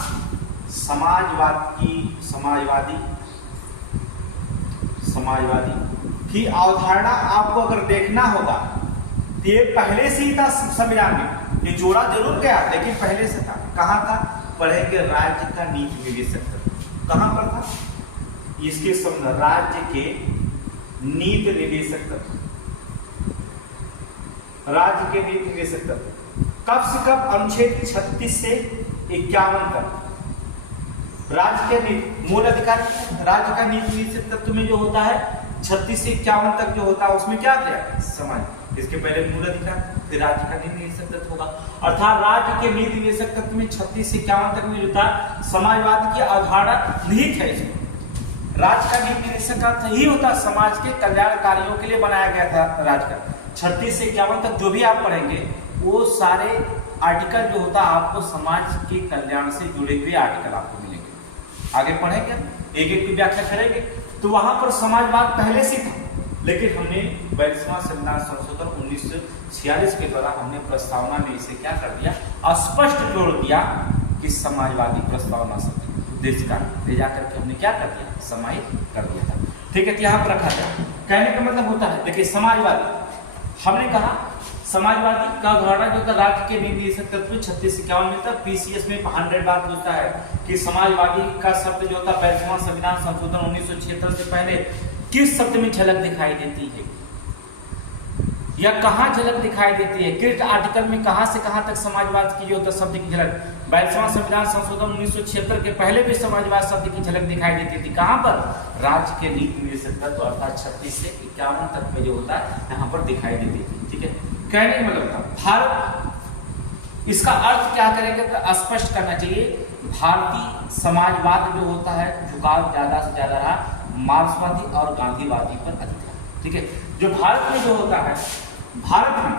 समाजवादी की अवधारणा आपको अगर देखना होगा तो ये पहले से ही था संविधान में, ये जोड़ा जरूर गया लेकिन पहले से था। कहां था? पढ़ेंगे राज्य का नीति निर्देशक तत्व। कहां पर था? इसके संबंध राज्य के नीति निर्देशक तत्व, राज्य के नीति निर्देशक तत्व कब से कब? अनुच्छेद 36 से 51 तक राज्य के मूल अधिकार, राज्य का नीति निर्देशक तत्व में जो होता है 36 से 51 तक जो होता है उसमें क्या किया? समाज। इसके पहले मूल अधिकार, फिर राज्य का नीति निर्देशक तत्व होगा, अर्थात राज्य के नीति निर्देशक तत्व में 36 से 51 तक में होता है समाजवाद की अवधारणा निहित है। इसमें राज्य का नीति निर्देशक अर्थ ही होता है समाज के कल्याण कार्यों के लिए बनाया गया था। राज्य का 36 से 51 तक जो भी आप पढ़ेंगे वो सारे आर्टिकल जो होता है आपको समाज के कल्याण से जुड़े हुए आर्टिकल आपको मिलेंगे। आगे पढ़ेंगे, एक एक की व्याख्या करेंगे। तो वहां पर समाजवाद पहले से था, लेकिन हमने 42वां संविधान संशोधन 1946 के द्वारा हमने प्रस्तावना में इसे क्या कर दिया? स्पष्ट जोड़ दिया कि समाजवादी प्रस्तावना से उद्देश्य का ले जाकर के हमने क्या कर दिया? समाहित कर दिया था। ठीक है, तो यहाँ पर रखा था। कहने का मतलब होता है, देखिए समाजवादी हमने कहा समाजवादी का अवधारणा जो था राज्य के नीति निर्देशक तत्व 36 से 51 में था। पीसीएस में 100 बार पूछता है कि समाजवादी का शब्द जो था 42वां संविधान संशोधन 1976 से पहले किस शब्द में झलक दिखाई देती है या कहां झलक दिखाई देती है? किस आर्टिकल में कहां से कहां तक समाजवाद की जो शब्द की झलक? 42वां संविधान संशोधन 1976 के पहले भी समाजवाद शब्द की झलक दिखाई देती थी। कहां पर? राज्य के नीति निर्देशक तत्व अर्थात 36 से 51 तक में जो होता है यहाँ पर दिखाई देती थी। ठीक है, कहने का मतलब था भारत, इसका अर्थ क्या करेंगे तो स्पष्ट करना चाहिए। भारतीय समाजवाद जो होता है झुकाव ज्यादा से ज्यादा रहा मार्क्सवादी और गांधीवादी पर अधिक रहा। ठीक है, जो भारत में जो होता है, भारत में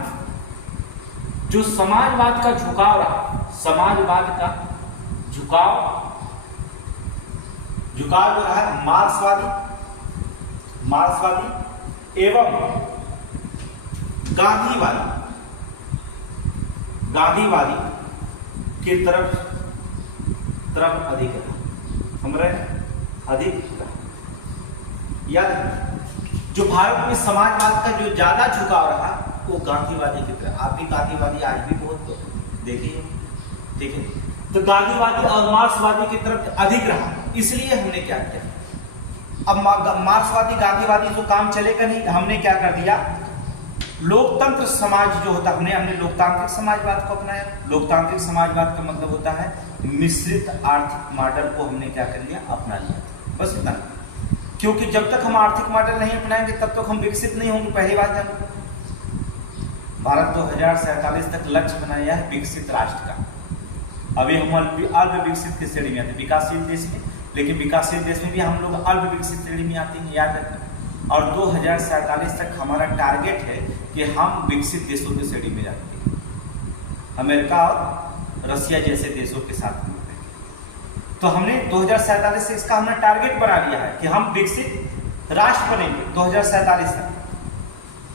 जो समाजवाद का झुकाव रहा, समाजवाद का झुकाव जो रहा मार्क्सवादी एवं गांधीवादी की तरफ अधिक है। हमारे अधिक याद, जो भारत में समाजवाद का जो ज्यादा झुकाव रहा वो गांधीवादी की तरफ। आप भी गांधीवादी आज भी बहुत देखिए, ठीक है, तो गांधीवादी और मार्क्सवादी की तरफ अधिक रहा। इसलिए हमने क्या किया, अब मार्क्सवादी गांधीवादी जो काम चलेगा नहीं, हमने क्या कर दिया? लोकतंत्र समाज जो होता हमने लोकतांत्रिक समाजवाद को अपनाया। लोकतांत्रिक समाजवाद का मतलब होता है मिश्रित आर्थिक मॉडल को हमने क्या कर लिया? अपना लिया। बस इतना, क्योंकि जब तक हम आर्थिक मॉडल नहीं अपनाएंगे तब तक हम विकसित नहीं होंगे। पहली बात जानो, भारत 2047 तक लक्ष्य बनाया है विकसित राष्ट्र का। अभी हम अल्प विकसित की श्रेणी में आते हैं विकासशील देश में, लेकिन विकासशील देश में भी हम लोग अल्प विकसित श्रेणी में आते हैं, याद रखना। और 2047 तक हमारा टारगेट है कि हम विकसित देशों की श्रेणी में जाते हैं, अमेरिका और रसिया जैसे देशों के साथ में। तो हमने 2047 से इसका हमने टारगेट बना लिया है कि हम विकसित राष्ट्र बनेंगे 2047 तक।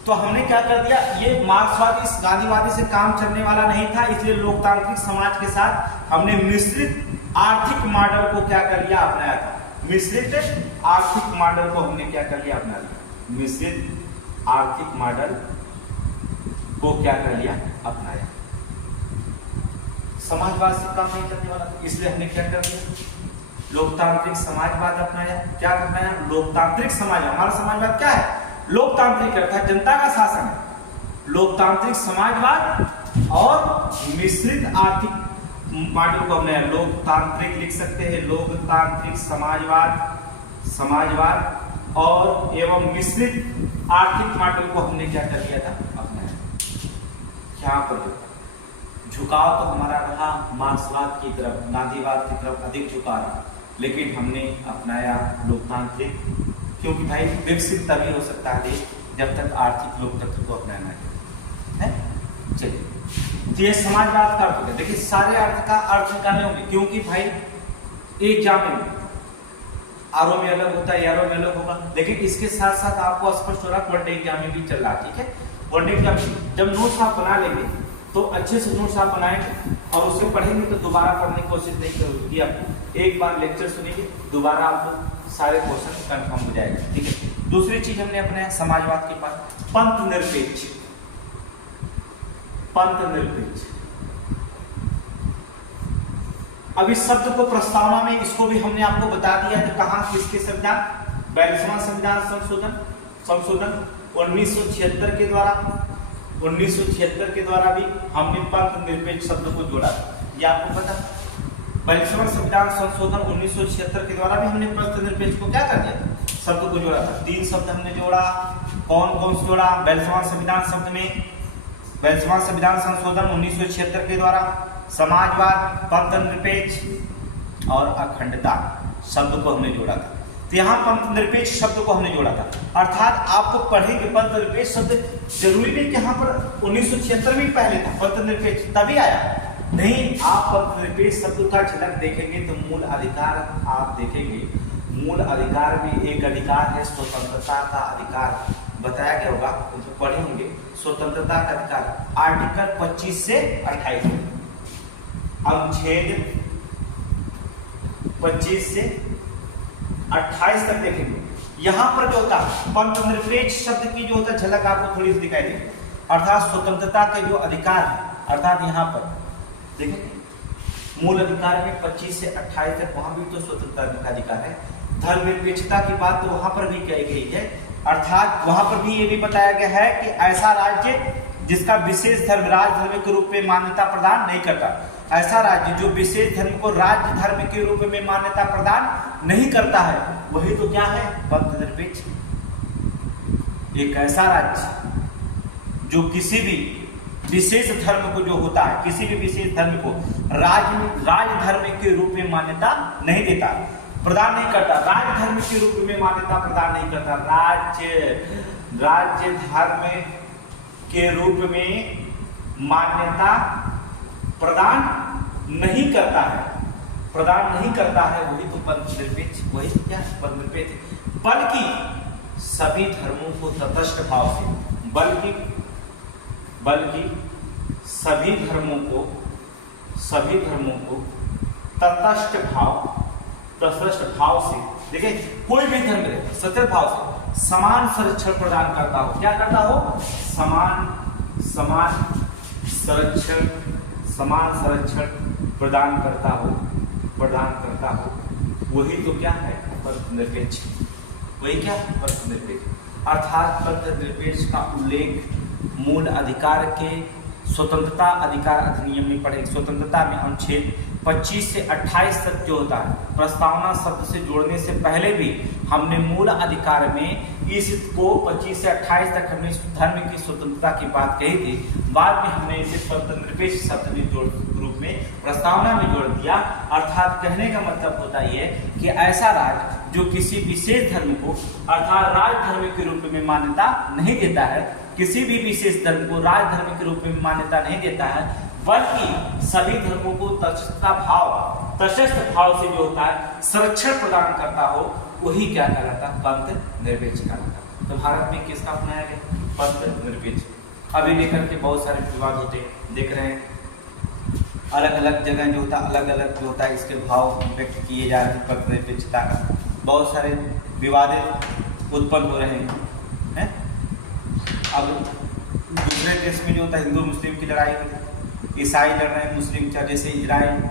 तो हमने क्या कर दिया, ये मार्क्सवादी गांधीवादी से काम चलने वाला नहीं था, इसलिए लोकतांत्रिक समाज के साथ हमने मिश्रित आर्थिक मॉडल को क्या कर लिया? अपनाया था। मिश्रित आर्थिक मॉडल को हमने क्या कर लिया? अपना लिया। मिश्रित आर्थिक मॉडल को क्या कर लिया? अपनाया। समाजवाद से काम नहीं चलने वाला, इसलिए हमने क्या कर दिया? लोकतांत्रिक समाजवाद अपनाया। क्या अपनाया? लोकतांत्रिक समाज। हमारा समाजवाद क्या है? लोकतांत्रिक अर्थात जनता का शासन है। लोकतांत्रिक समाजवाद और मिश्रित आर्थिक मॉडल को हमने लोकतांत्रिक लिख सकते हैं, लोकतांत्रिक समाजवाद और एवं मिश्रित आर्थिक मॉडल को हमने क्या कर लिया था, अपनाया। यहाँ पर झुकाव तो हमारा रहा मार्क्सवाद की तरफ, गांधीवाद की तरफ अधिक झुका रहा, लेकिन हमने अपनाया लोकतांत्रिक, क्योंकि भाई विकसित तभी हो सकता है देश जब तक आर्थिक लोकतंत्र को अपनाना है। चलिए, तो ये समाजवाद का अर्थ है। देखिए सारे अर्थ का अर्थ निकालने होंगे, क्योंकि भाई एक एग्जाम में आरओ में अलग होता है, आरओ में अलग होगा, लेकिन इसके साथ साथ आपको स्पष्ट हो रहा वन डे एग्जाम में भी चल रहा, ठीक है। वन डे एग्जाम जब नोट्स आप बना लेंगे तो अच्छे से नोट्स आप बनाएंगे और उसे पढ़ेंगे तो दोबारा पढ़ने की कोशिश नहीं करोगे, आप एक बार लेक्चर सुनेंगे दोबारा आपको सारे क्वेश्चन कंफर्म हो जाएगा, ठीक है। दूसरी चीज हमने अपने समाजवाद के पास पंथ निरपेक्ष, पंथ निरपेक्ष। अब इस शब्द को प्रस्तावना में इसको भी हमने आपको बता दिया है, तो कहां किसके संविधान, 42वां संविधान संशोधन 1976 के द्वारा, 1976 के द्वारा भी हमने पंथ निरपेक्ष शब्द को जोड़ा, ये आपको पता। 42वां संविधान संशोधन 1976 के द्वारा भी हमने पंथ निरपेक्ष को क्या कर दिया, शब्द को जोड़ा था। 3 शब्द हमने जोड़ा, कौन कौन से जोड़ा, 42वां संविधान शब्द में 42वां संविधान संशोधन 1976 के द्वारा समाजवाद, पंथ निरपेक्ष और अखंडता शब्द को हमने जोड़ा था। तो यहाँ पंथ निरपेक्ष शब्द को हमने जोड़ा था, अर्थात आपको पढ़ेंगे पंथ निरपेक्ष शब्द, जरूरी नहीं कि यहाँ पर 1976 में पहले था पंथ निरपेक्ष तभी आया, नहीं। आप पंथ निरपेक्ष शब्द का झलक देखेंगे तो मूल अधिकार आप देखेंगे, मूल अधिकार में एक अधिकार है स्वतंत्रता का अधिकार, बताया गया होगा, तो पढ़े होंगे स्वतंत्रता का अधिकार, आर्टिकल 25 से 28, अनुच्छेद 25 से 28 तक देखेंगे। यहां पर जो होता पंथ निरपेक्ष शब्द की जो होता झलक आपको थोड़ी सी दिखाई देगी, अर्थात स्वतंत्रता के जो अधिकार है, अर्थात यहाँ पर देखें मूल अधिकार में 25 से 28 तक, वहां भी तो स्वतंत्रता का अधिकार है। धर्मनिरपेक्षता की बात तो वहां पर भी कही गई है, अर्थात वहां पर भी ये भी बताया गया है कि ऐसा राज्य जिसका विशेष धर्म राज्य धर्म के रूप में मान्यता प्रदान नहीं करता, ऐसा राज्य जो विशेष धर्म को राज्य धर्म के रूप में मान्यता प्रदान नहीं करता है, वही तो क्या है, पंथ निरपेक्ष। एक ऐसा राज्य जो किसी भी विशेष धर्म को जो होता है, किसी भी विशेष धर्म को राज्य धर्म के रूप में मान्यता नहीं देता, प्रदान नहीं करता, राज्य धर्म के रूप में मान्यता प्रदान नहीं करता, राज्य धर्म के रूप में मान्यता प्रदान नहीं करता है, प्रदान नहीं करता है, वही तो पंथ निरपेक्ष, वही तो क्या पंथ निरपेक्ष। बल्कि सभी धर्मों को तटस्थ भाव से, बल्कि सभी धर्मों को तटस्थ भाव से, देखिए कोई भी धर्म रहे सतत भाव से समान संरक्षण प्रदान करता हो, क्या करता हो, समान संरक्षण प्रदान करता हो, वही तो क्या है पंथ निरपेक्ष, वही क्या पंथ निरपेक्ष। अर्थात पंथ निरपेक्ष का उल्लेख मूल अधिकार के स्वतंत्रता अधिकार अधिनियम में पढ़े, स्वतंत्रता में अनुच्छेद 25 से 28 तक जो होता है, प्रस्तावना शब्द से जोड़ने से पहले भी हमने मूल अधिकार में इस को 25 से 28 तक हमने धर्म की स्वतंत्रता की बात कही थी, बाद में हमने इसे पंथ निरपेक्ष शब्द में जोड़ रूप में प्रस्तावना में जोड़ दिया। अर्थात कहने का मतलब होता है कि ऐसा राज्य जो किसी विशेष धर्म को अर्थात राज धर्म के रूप में मान्यता नहीं देता है, किसी भी विशेष धर्म को राज धर्म के रूप में मान्यता नहीं देता है, बल्कि सभी धर्मों को तटस्थ भाव से जो होता है संरक्षण प्रदान करता हो, वही क्या कहलाता है, पंथ निरपेक्ष कहलाता। तो भारत में किसका अपनाया गया, पंथ निरपेक्ष। अभी लेकर के बहुत सारे विवाद होते देख रहे हैं, अलग अलग जगह जो होता है अलग अलग जो होता है इसके भाव व्यक्त किए जा रहे हैं, पंथ निरपेक्षता का बहुत सारे विवाद उत्पन्न हो रहे हैं। अब दूसरे देश में जो होता है हिंदू मुस्लिम की लड़ाई, ईसाई लड़ रहे हैं मुस्लिम, जैसे इजराइल,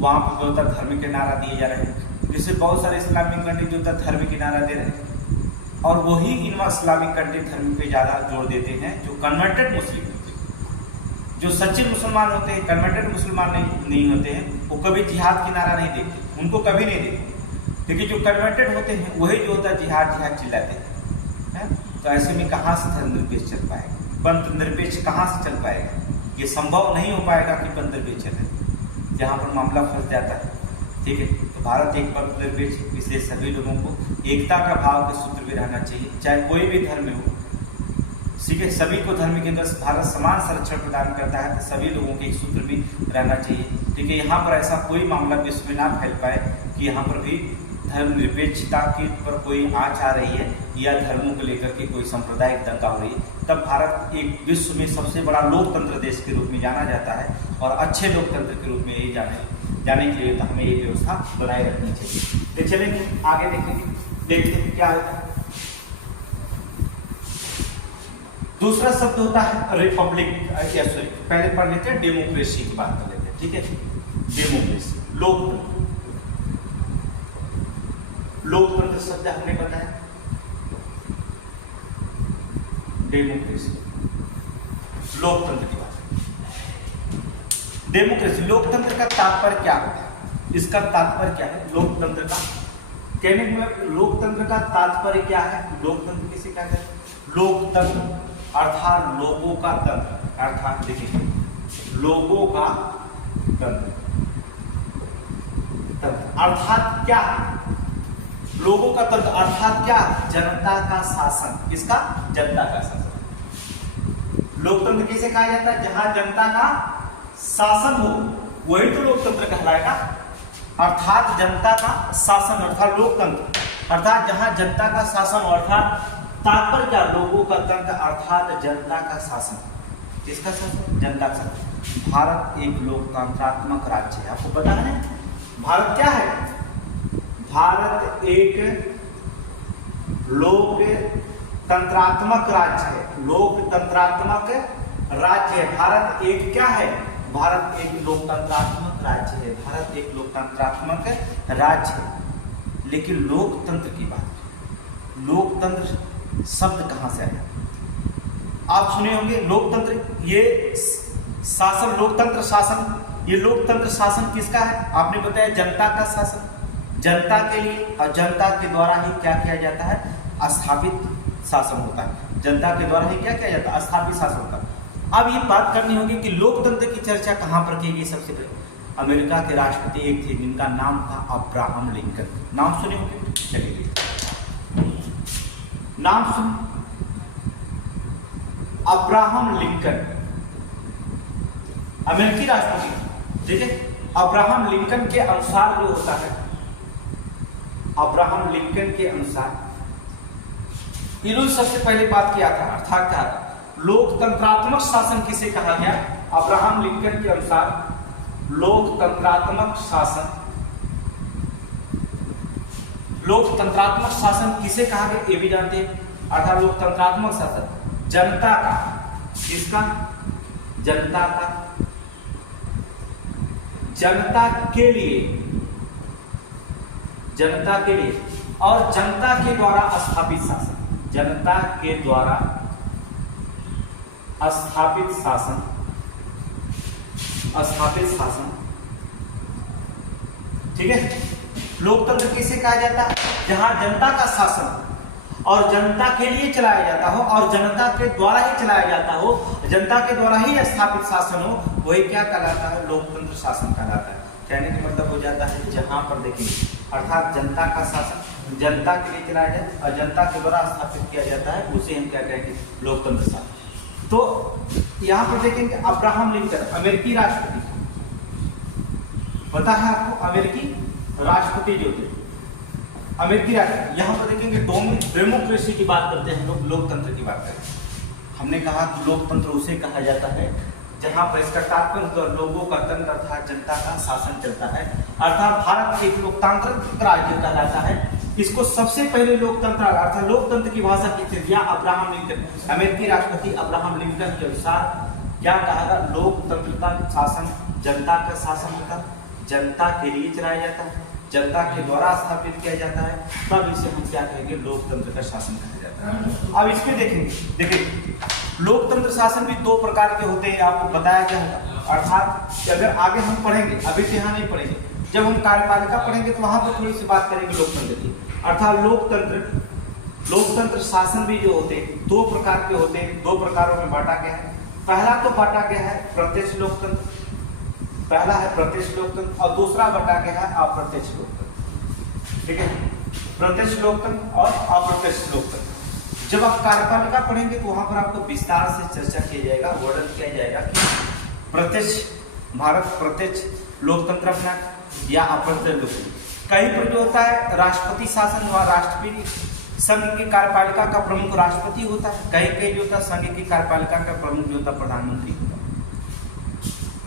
वहाँ पर जो धर्म के नारा दिए जा रहे हैं, जिससे बहुत सारे इस्लामिक कंट्री जो धर्म के नारा दे रहे हैं। और वही इन इस्लामिक कंट्री धर्म पे ज़्यादा जोर देते हैं जो कन्वर्टेड मुस्लिम होते हैं। जो सच्चे मुसलमान होते हैं, कन्वर्टेड मुसलमान नहीं होते हैं, वो कभी जिहाद की नारा नहीं देते, उनको कभी नहीं देते। लेकिन जो कन्वर्टेड होते हैं वही जो होता है जिहाद जिहाद चिल्लाते हैं। तो ऐसे में कहाँ से धर्मनिरपेक्ष चल पाएगा, पंथ निरपेक्ष कहाँ से चल पाएगा? ये संभव नहीं हो पाएगा कि पंथ निरपेक्ष चले, जहाँ पर मामला फंस जाता है। ठीक है, तो भारत एक पंथ निरपेक्ष, इसलिए सभी लोगों को एकता का भाव के सूत्र में रहना चाहिए, चाहे कोई भी धर्म हो। ठीक है, सभी को धर्म के अंदर भारत समान संरक्षण प्रदान करता है, तो सभी लोगों के एक सूत्र में रहना चाहिए। ठीक है, यहाँ पर ऐसा कोई मामला विश्व में ना फैल पाए कि यहाँ पर भी धर्मनिरपेक्षता के पर कोई आँच आ रही है या धर्मों को लेकर के कोई सांप्रदायिक दंगा हो रही है। तब भारत एक विश्व में सबसे बड़ा लोकतंत्र देश के रूप में जाना जाता है, और अच्छे लोकतंत्र के रूप में यही जाने के लिए तो हमें ये व्यवस्था बनाए रखनी चाहिए। तो चलेंगे आगे देखेंगे, देखते हैं क्या होता है। दूसरा शब्द होता है रिपब्लिक, सॉरी पहले पढ़ लेते हैं, डेमोक्रेसी की बात कर लेते हैं। ठीक है, डेमोक्रेसी, लोकतंत्र। लोकतंत्र शब्द हमने बताया, डेमोक्रेसी लोकतंत्र की बात। डेमोक्रेसी लोकतंत्र का तात्पर्य क्या होता है? इसका तात्पर्य क्या है लोकतंत्र का? कहने में लोकतंत्र का तात्पर्य क्या है? लोकतंत्र किसे कहते हैं? लोकतंत्र अर्थात लोगों का तंत्र, अर्थात देखिए लोगों का तंत्र। अर्थात क्या? लोगों का तंत्र अर्थात क्या? जनता का शासन। किसका? जनता का शासन। लोकतंत्र किसे कहा जाता है? जहां जनता का शासन हो वही तो लोकतंत्र कहलाएगा। अर्थात जनता का शासन अर्थात लोकतंत्र, अर्थात जहां जनता का शासन, अर्थात तात्पर्य क्या? लोगों का तंत्र अर्थात जनता का शासन। किसका शासन? जनता का शासन। भारत एक लोकतंत्रात्मक राज्य है, आपको पता है भारत क्या है? भारत एक लोकतंत्रात्मक राज्य है, लोकतंत्रात्मक राज्य है। भारत एक क्या है? भारत एक लोकतंत्रात्मक राज्य है, भारत एक लोकतंत्रात्मक राज्य है। लेकिन लोकतंत्र की बात, लोकतंत्र शब्द कहां से आया? आप सुने होंगे लोकतंत्र, ये शासन, लोकतंत्र शासन, ये लोकतंत्र शासन किसका है? आपने बताया जनता का शासन, जनता के लिए और जनता के द्वारा ही क्या किया जाता है? स्थापित शासन होता है। जनता के द्वारा ही क्या किया जाता है? स्थापित शासन होता है। अब ये बात करनी होगी कि लोकतंत्र की चर्चा कहां पर की गई? सबसे पहले अमेरिका के राष्ट्रपति एक थे जिनका नाम था अब्राहम लिंकन। नाम सुने होंगे, चलिए नाम सुन, अब्राहम लिंकन अमेरिकी राष्ट्रपति। ठीक है, अब्राहम लिंकन के अनुसार जो होता है, अब्राहम लिंकन के अनुसार इन्होंने सबसे पहले बात किया था, अर्थात क्या था? लोकतंत्रात्मक शासन किसे कहा गया? अब्राहम लिंकन के अनुसार लोकतंत्रात्मक शासन, लोकतंत्रात्मक शासन किसे कहा गया ये भी जानते हैं। अर्थात लोकतंत्रात्मक शासन जनता का, किसका? जनता का, जनता के लिए, जनता के लिए और जनता के द्वारा स्थापित शासन, जनता के द्वारा स्थापित शासन, स्थापित शासन। ठीक है, लोकतंत्र किसे कहा जाता है? जहां जनता का शासन और जनता के लिए चलाया जाता हो और जनता के द्वारा ही चलाया जाता हो, जनता के द्वारा ही स्थापित शासन हो, वही क्या कहलाता है? लोकतंत्र शासन कहलाता है। कहने का मतलब हो जाता है जहां पर देखिए अर्थात जनता का शासन जनता के लिए चलाया जाए और जनता के द्वारा स्थापित किया जाता है, उसे हम क्या कहेंगे? लोकतंत्र शासन। तो यहाँ पर देखेंगे अब्राहम लिंकन अमेरिकी राष्ट्रपति, पता है आपको? अमेरिकी राष्ट्रपति जो थे, अमेरिकी राष्ट्रपति। यहाँ पर देखेंगे डेमोक्रेसी की बात करते हैं लोग, लोकतंत्र की बात करते हैं। हमने कहा कि लोकतंत्र उसे कहा जाता है जहां पर इसका तात्पर्य लोगों का तंत्र अर्थात जनता का शासन चलता है। अर्थात भारत एक लोकतांत्रिक राज्य कहलाता है। इसको सबसे पहले लोकतंत्र अर्थात लोकतंत्र की भाषा की थी अब्राहम लिंकन, अमेरिकी राष्ट्रपति अब्राहम लिंकन के अनुसार क्या कहा गया? लोकतंत्र का शासन जनता का शासन होता, जनता के लिए चलाया जाता है जनता के द्वारा स्थापित किया जाता है, तब इसे हम क्या कहेंगे, लोकतंत्र का शासन कहा जाता है। अब इसमें देखेंगे, देखिए लोकतंत्र शासन भी दो प्रकार के होते हैं, आपको बताया क्या होगा, अर्थात अगर आगे हम पढ़ेंगे, अभी तो यहाँ नहीं पढ़ेंगे, जब हम कार्यपालिका पढ़ेंगे तो वहां पर थोड़ी सी बात करेंगे लोकतंत्र की। अर्थात लोकतंत्र शासन भी जो होते हैं दो प्रकार के होते हैं, दो प्रकारों में बांटा गया है। पहला तो बांटा गया है प्रत्यक्ष लोकतंत्र, पहला है प्रत्यक्ष लोकतंत्र और दूसरा बांटा गया है अप्रत्यक्ष लोकतंत्र। ठीक है, प्रत्यक्ष लोकतंत्र और अप्रत्यक्ष लोकतंत्र। जब आप कार्यपालिका पढ़ेंगे तो वहां पर आपको विस्तार से चर्चा किया जाएगा, वर्णन किया जाएगा कि भारत प्रत्यक्ष लोकतंत्र अपना या अप्रत्यक्ष लोकतंत्र। कहीं पर जो होता है राष्ट्रपति शासन, वह राष्ट्रपति संघ की कार्यपालिका का प्रमुख राष्ट्रपति होता है, कहीं कहीं जो होता है संघ की कार्यपालिका का प्रमुख जो होता है प्रधानमंत्री होता है।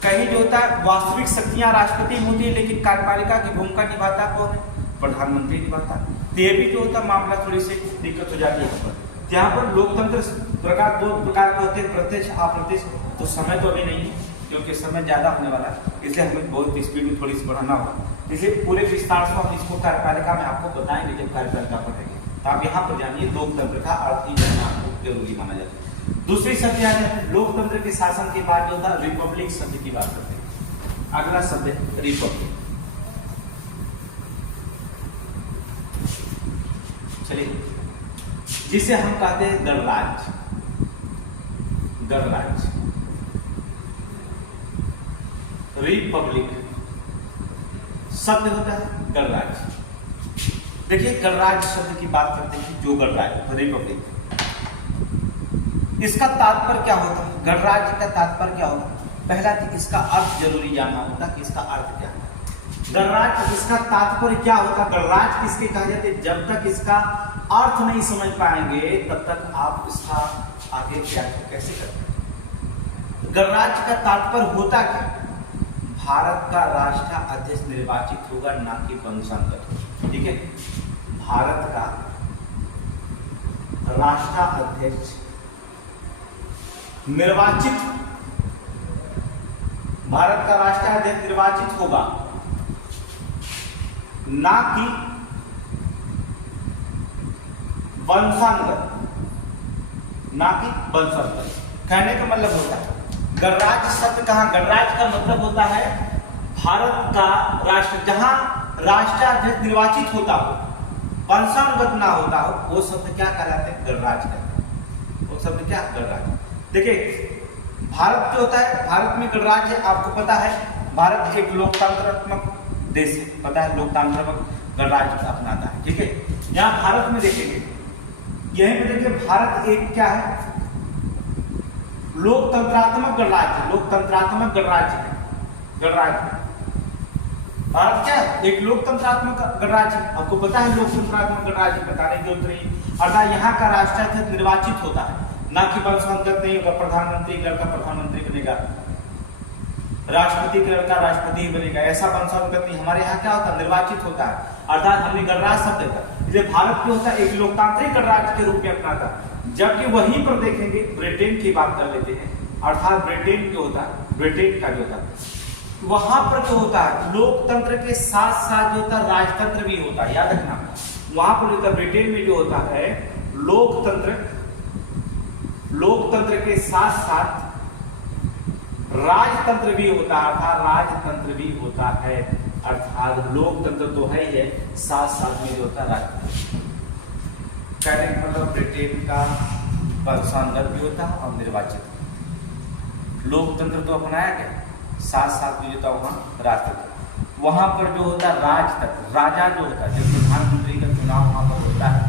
कहीं जो होता है वास्तविक शक्तियां राष्ट्रपति में होती है, लेकिन कार्यपालिका की भूमिका निभाता कौन है, प्रधानमंत्री निभाता है। तो ये भी जो होता है मामला थोड़ी सी दिक्कत हो जाती है। यहाँ पर लोकतंत्र प्रकार दो प्रकार के होते हैं, प्रत्यक्ष अप्रत्यक्ष। तो समय तो अभी नहीं है क्योंकि समय ज्यादा होने वाला है, इसलिए हमें बहुत स्पीड में थोड़ी सी बढ़ाना होगा, इसलिए पूरे विस्तार से हम इसको कार्यपालिका में आपको बताएंगे जब कार्यपालिका पढ़ेंगे। तो आप यहाँ पर जानिए लोकतंत्र का अर्थ ही जानना आपको जरूरी माना जाता है। दूसरी शब्द आ जाए लोकतंत्र के शासन के बाद जो होता है रिपब्लिक शब्द की बात करते हैं। अगला शब्द है रिपब्लिक। चलिए, जिसे हम कहते हैं गणराज्य। गणराज्य रिपब्लिक शब्द होता है गणराज्य। देखिए गणराज्य शब्द की बात करते हैं, जो गणराज्य रिपब्लिक, इसका तात्पर्य क्या होता है, गणराज्य का तात्पर्य क्या होता है। पहला कि इसका अर्थ जरूरी जानना होता है कि इसका अर्थ क्या है। गणराज्य इसका तात्पर्य क्या होता है, गणराज्य किसके कहा जाते हैं। जब तक इसका अर्थ नहीं समझ पाएंगे तब तक आप इसका आगे क्या कैसे करते। गणराज्य का तात्पर्य होता क्या, भारत का राष्ट्राध्यक्ष निर्वाचित होगा, ना कि वंशानुगत। ठीक है, भारत का राष्ट्राध्यक्ष निर्वाचित, भारत का राष्ट्राध्यक्ष निर्वाचित होगा, ना कि वंशानुगत, ना कि वंशानुगत। कहने का मतलब होता है गणराज्य शब्द कहाँ, गणराज्य का मतलब होता है भारत का राष्ट्र, जहां राष्ट्राध्यक्ष निर्वाचित होता हो, वंशानुगत ना होता हो, वो शब्द क्या कहलाते हैं, गणराज्य कहते हैं। वो शब्द क्या, गणराज्य। देखिए भारत जो होता है, भारत में गणराज्य आपको पता है, भारत एक लोकतंत्रात्मक देश है, पता है, लोकतंत्रात्मक गणराज्य अपनाता है। ठीक है, यहाँ भारत में देखेंगे, यहीं पे देखिए भारत एक क्या है, लोकतंत्रात्मक गणराज्य, लोकतंत्रात्मक गणराज्य है। गणराज्य भारत क्या है, एक लोकतंत्रात्मक गणराज्य। आपको पता है लोकतंत्रात्मक गणराज्य बताने की जरूरत नहीं, अर्थात यहाँ का राष्ट्राध्यक्ष निर्वाचित होता है, ना कि वंशानुगत नहीं होगा। प्रधानमंत्री का लड़का प्रधानमंत्री बनेगा, राष्ट्रपति का लड़का राष्ट्रपति बनेगा, ऐसा वंशानुगत नहीं। हमारे यहाँ क्या होता है, निर्वाचित होता है, अर्थात हमने गणराज्य शब्द देखा। इसलिए भारत जो होता है एक लोकतांत्रिक गणराज्य के रूप में अपनाता। जबकि वहीं पर देखेंगे ब्रिटेन की बात कर लेते हैं, अर्थात ब्रिटेन जो होता है, ब्रिटेन का जो होता है, वहां पर जो होता है लोकतंत्र के साथ साथ जो होता है राजतंत्र भी होता है। याद रखना, वहां पर होता है ब्रिटेन में जो होता है लोकतंत्र, लोकतंत्र के साथ साथ राजतंत्र भी होता है, अर्थात राजतंत्र भी होता है। अर्थात लोकतंत्र तो है ही है, साथ साथ में जो होता है राजतंत्र। कहने का मतलब ब्रिटेन का वंशानुगत भी होता है और निर्वाचित। लोकतंत्र तो अपनाया गया, साथ साथ में जो होता है वहाँ राजतंत्र। वहां पर जो होता है राजतंत्र, राजा जो होता है, जब प्रधानमंत्री का चुनाव वहां पर होता है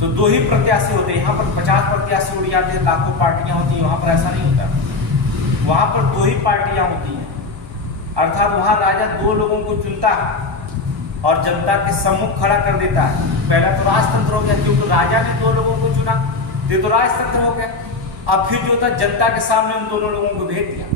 तो दो ही प्रत्याशी होते हैं। यहाँ पर 50 प्रत्याशी उड़ जाते हैं, लाखों पार्टियां होती हैं, वहां पर ऐसा नहीं होता। वहां पर दो ही पार्टियां होती हैं, अर्थात वहां राजा दो लोगों को चुनता है और जनता के सम्मुख खड़ा कर देता है। पहला तो राजतंत्र हो गया, क्योंकि राजा ने दो लोगों को चुना, ये तो राजतंत्र हो गया। अब फिर जो होता जनता के सामने उन दोनों लोगों को भेज दिया,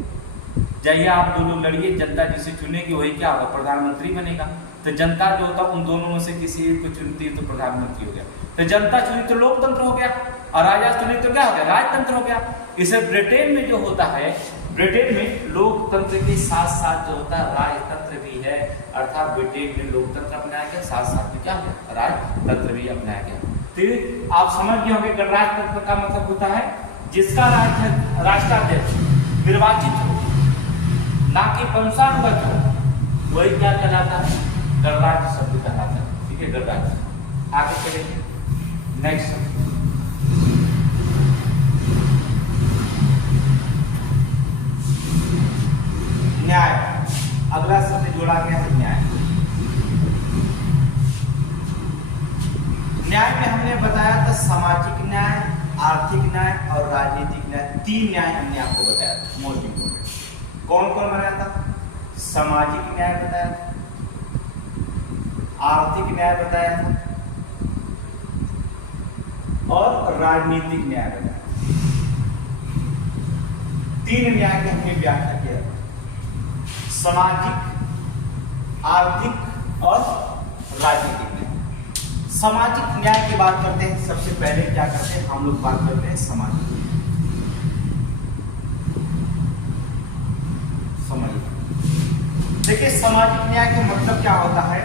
जाइए आप दोनों लड़िए, जनता जिसे चुनेगी वही क्या होगा, प्रधानमंत्री बनेगा। तो जनता जो होता उन दोनों में से किसी एक को चुनती है तो प्रधानमंत्री हो गया। तो जनता चुनी तो लोकतंत्र हो गया, और राजा चुनी तो क्या हो गया, राजतंत्र हो गया। इसे ब्रिटेन में जो होता है, ब्रिटेन में लोकतंत्र के साथ साथ जो होता है राजतंत्र भी है, अर्थात ब्रिटेन में लोकतंत्र अपनाया गया, साथ साथ में क्या है राजतंत्र भी अपनाया गया। तो आप समझ गए होंगे गणराज्य का मतलब होता है जिसका राष्ट्राध्यक्ष निर्वाचित हो, ना कि वंशानुगत हो, वही क्या कहलाता है गणराज्य शब्द कहलाता है। ठीक है, गणराज्य। आगे चलेंगे नेक्स्ट। न्याय, अगला शब्द जोड़ा गया है न्याय। न्याय में हमने बताया था सामाजिक न्याय, आर्थिक न्याय और राजनीतिक न्याय, 3 न्याय हमने आपको बताया था मोस्ट इंपोर्टेंट। कौन कौन बनाया था? सामाजिक न्याय बताया था, आर्थिक न्याय बताया था और राजनीतिक न्याय बताया। 3 न्याय की हमने व्याख्या किया, सामाजिक, आर्थिक और राजनीतिक न्याय। सामाजिक न्याय की बात करते हैं, सबसे पहले क्या करते हैं हम लोग बात करते हैं सामाजिक। देखिए सामाजिक न्याय का मतलब क्या होता है?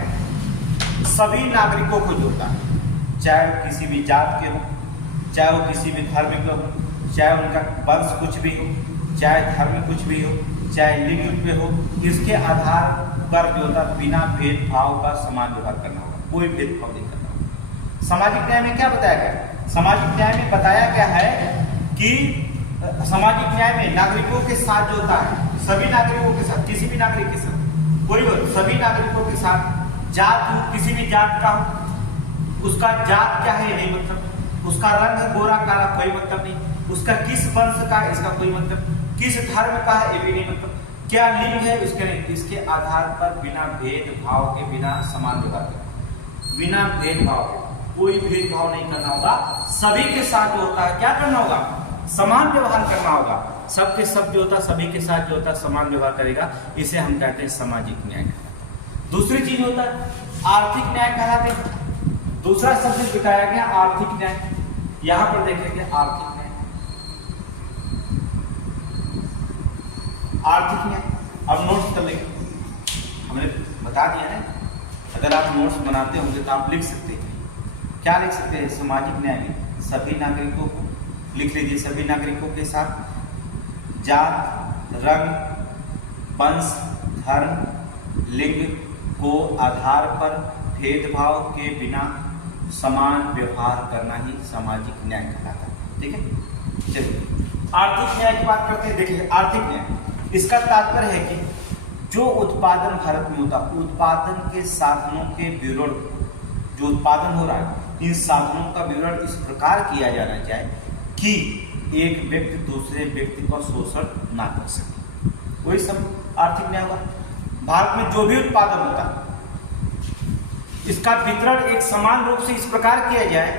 सभी नागरिकों को जोड़ता है, चाहे वो किसी भी जात के हो, चाहे वो किसी भी धर्म के हो, चाहे उनका वंश कुछ भी हो, चाहे धर्म कुछ भी हो, चाहे लिंग पे हो, इसके आधार पर जो होता बिना भेदभाव का समान व्यवहार करना होगा, कोई भेदभाव नहीं करना होगा। सामाजिक न्याय में क्या बताया गया? सामाजिक न्याय में बताया गया है कि सामाजिक न्याय में नागरिकों के साथ जो होता है, सभी नागरिकों के साथ, किसी भी नागरिक के साथ, कोई सभी नागरिकों के साथ, जात हो किसी भी जात का हो, उसका जात क्या है नहीं मतलब, उसका रंग गोरा काला कोई मतलब नहीं, उसका किस वंश का इसका कोई मतलब, किस धर्म का है ये भी नहीं मतलब, क्या लिंग है उसके नहीं, इसके आधार पर बिना भेदभाव के, बिना समान व्यवहार के, बिना भेदभाव के, कोई भेदभाव नहीं करना होगा, सभी के साथ जो होता है क्या करना होगा? समान व्यवहार करना होगा, सबके सब जो होता सभी के साथ जो होता समान व्यवहार करेगा, इसे हम कहते हैं सामाजिक न्याय। दूसरी चीज होता है आर्थिक न्याय कहलाते हैं। दूसरा शब्द बताया गया आर्थिक न्याय, यहां पर देखेंगे आर्थिक न्याय। आर्थिक न्याय अब नोट्स कर लेंगे, हमने बता दिया है, अगर आप नोट्स बनाते होंगे तो आप लिख सकते हैं। क्या लिख सकते हैं? सामाजिक न्याय में सभी नागरिकों को लिख लीजिए, सभी नागरिकों के साथ जात, रंग, वंश, धर्म, लिंग को आधार पर भेदभाव के बिना समान व्यवहार करना ही सामाजिक न्याय कहलाता है। ठीक है, चलिए आर्थिक न्याय की बात करते हैं। देखिए आर्थिक न्याय, इसका तात्पर्य है कि जो उत्पादन भारत में होता, उत्पादन के साधनों के विवरण, जो उत्पादन हो रहा है, इन साधनों का विवरण इस प्रकार किया जाना चाहिए कि एक व्यक्ति दूसरे व्यक्ति का शोषण ना कर सके, वही सब आर्थिक न्याय हुआ। भारत में जो भी उत्पादन होता है इसका वितरण एक समान रूप से इस प्रकार किया जाए,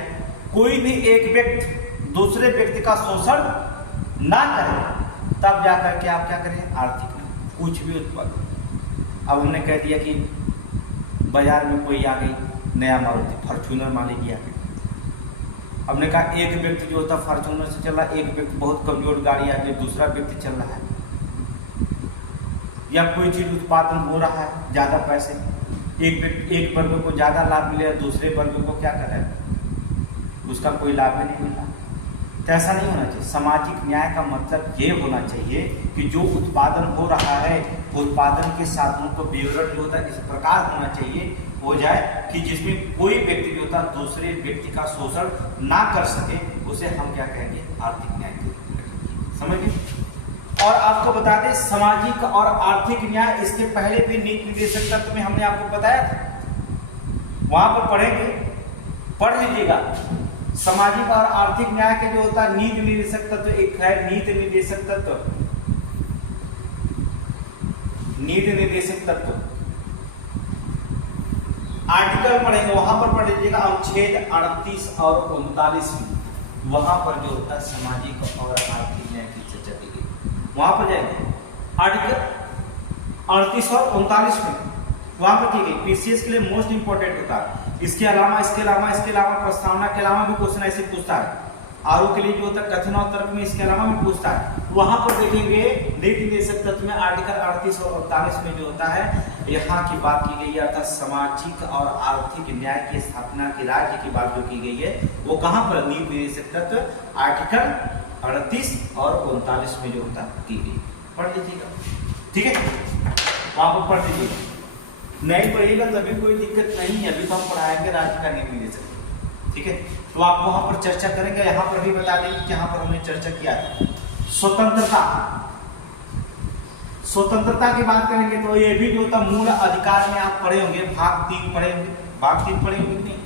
कोई भी एक व्यक्ति दूसरे व्यक्ति का शोषण ना करे, तब जाकर के आप क्या करें? आर्थिक न्याय। कुछ भी उत्पादन, अब हमने कह दिया कि बाजार में कोई आ गई नया मारुति फॉर्च्यूनर मान लीजिए आ गई, हमने कहा एक व्यक्ति जो होता फॉर्च्यूनर से चल रहा, एक व्यक्ति बहुत कमजोर गाड़ी आ गई, दूसरा व्यक्ति चल रहा है, या कोई चीज उत्पादन हो रहा है ज्यादा पैसे, एक वर्ग को ज्यादा लाभ मिले, दूसरे वर्ग को क्या कर रहा है? उसका कोई लाभ ही नहीं मिला। तो ऐसा नहीं होना चाहिए। सामाजिक न्याय का मतलब ये होना चाहिए कि जो उत्पादन हो रहा है, उत्पादन के साधनों को विवरण जो होता है इस प्रकार होना चाहिए हो जाए कि जिसमें कोई व्यक्ति जो होता है दूसरे व्यक्ति का शोषण ना कर सके, उसे हम क्या कहेंगे? आर्थिक न्याय। समझिए। और आपको बता दें सामाजिक और आर्थिक न्याय, इसके पहले भी नीति निर्देशक तत्व में हमने आपको बताया था, वहां पर पढ़ेंगे, पढ़ लीजिएगा। सामाजिक और आर्थिक न्याय के जो होता है नीति निर्देशक तत्व, एक है नीति निर्देशक तत्व, नीति निर्देशक तत्व आर्टिकल पढ़ेंगे, वहां पर पढ़ लीजिएगा अनुच्छेद 38 और 39 में, वहां पर जो होता है सामाजिक और आर्थिक न्याय की चर्चा की गई, वहां पर जाएंगे आर्टिकल 38 और 39 में, वहां पर की गई। पीसीएस के लिए मोस्ट इंपोर्टेंट होता है। इसके अलावा प्रस्तावना के अलावा भी क्वेश्चन ऐसे पूछता है। आरओ के लिए जो होता है कथन और तर्क में इसके अलावा भी पूछता है। वहां पर देखेंगे नीति निर्देशक तत्व में आर्टिकल 38 और 39 में जो होता है यहाँ की बात की गई है, अर्थात सामाजिक और आर्थिक न्याय की स्थापना की राज्य की बात जो की गई है वो कहाँ पर नीति निर्देशक तत्व आर्टिकल 38 और 39 में जो होता की गई। पढ़ लीजिएगा, ठीक है, वहां पर पढ़ लीजिएगा। नहीं पढ़िएगा तभी कोई दिक्कत नहीं है, अभी तो हम पढ़ाएंगे राज्य का नीति निर्देशक, ठीक है। तो आप वहां पर चर्चा करेंगे, यहाँ पर भी बता देंगे कि यहाँ पर हमने चर्चा किया था। स्वतंत्रता की बात करेंगे तो ये भी जो होता मूल अधिकार में आप पढ़े होंगे, भाग 3 पढ़े होंगे, भाग 3 पढ़े होंगे नहीं,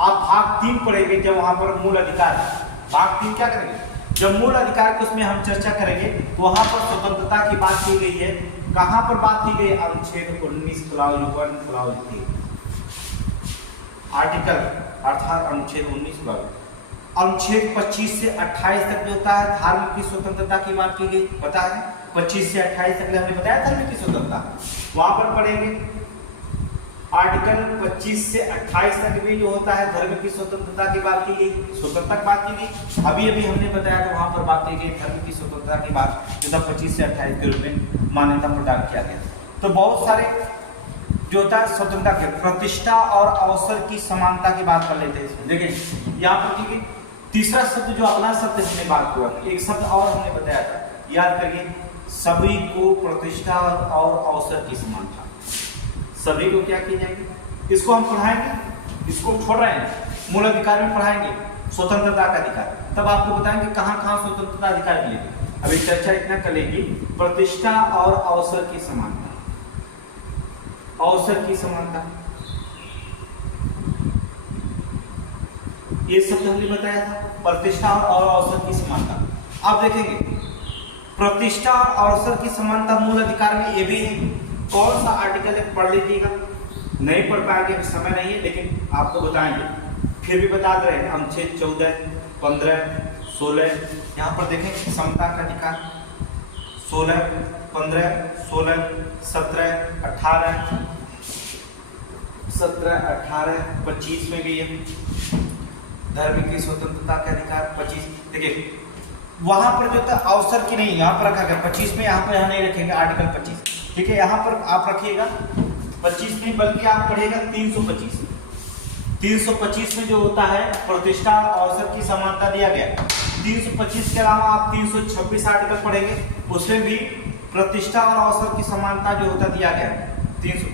आप भाग 3 पढ़ेंगे जब वहां पर मूल अधिकार, भाग 3 क्या करेंगे, जब मूल अधिकार की उसमें हम चर्चा करेंगे तो वहां पर स्वतंत्रता की बात की गई है। कहां पर बात की गई, अनुच्छेद 19 क्लॉज 1 क्लॉज 3 आर्टिकल अर्थात अनुच्छेद 19 क्लॉज। अनुच्छेद 25 से 28 तक जो होता है धार्मिक की स्वतंत्रता की बात की गई, पता है 25 से 28 तक हमने बताया धार्मिक की स्वतंत्रता, वहां पर पढ़ेंगे। आर्टिकल 25 से 28 तक भी जो होता है धर्म की स्वतंत्रता की बात की गई, स्वतंत्रता की बात की गई। अभी अभी हमने बताया तो वहां पर बात की गई धर्म की स्वतंत्रता की बात, जो 25 से 28 के रूप में मान्यता प्रदान किया गया। तो बहुत सारे जो होता है स्वतंत्रता के प्रतिष्ठा और अवसर की समानता की बात कर लेते हैं। देखिए यहाँ पर की तीसरा शब्द जो अगला शब्द इसमें बात हुआ, एक शब्द और हमने बताया था, याद करिए, सभी को प्रतिष्ठा और अवसर की समानता, सभी को क्या की जाएगी, इसको हम पढ़ाएंगे, इसको छोड़ रहे हैं, मूल अधिकार में पढ़ाएंगे स्वतंत्रता का अधिकार, तब आपको बताएंगे कहां कहां स्वतंत्रता अधिकार मिलेगी। अभी चर्चा इतना करेंगे, प्रतिष्ठा और अवसर की समानता, अवसर की समानता, ये शब्द हमने बताया था, प्रतिष्ठा और अवसर की समानता। आप देखेंगे प्रतिष्ठा और अवसर की समानता मूल अधिकार में ये भी है। कौन सा आर्टिकल है पढ़ लीजिएगा, नहीं पढ़ पाएंगे समय नहीं है, लेकिन आपको बताएंगे, फिर भी बता दे रहे हैं। अनुच्छेद 14, 15, 16 यहाँ पर देखें समता का अधिकार 16, 15, 16, 17, 18, 25 में भी है धर्म की स्वतंत्रता का अधिकार 25। देखिए वहां पर जो था अवसर की नहीं, यहाँ पर रखा गया 25 में, यहाँ पर यहाँ नहीं रखेंगे आर्टिकल 25, ठीक है, यहाँ पर आप रखिएगा 25 नहीं बल्कि आप पढ़िएगा 325। 325 में जो होता है प्रतिष्ठा अवसर की समानता दिया गया। 325 के अलावा आप 326 आर्टिकल पढ़ेंगे, उसमें भी प्रतिष्ठा और अवसर की समानता जो होता दिया गया 300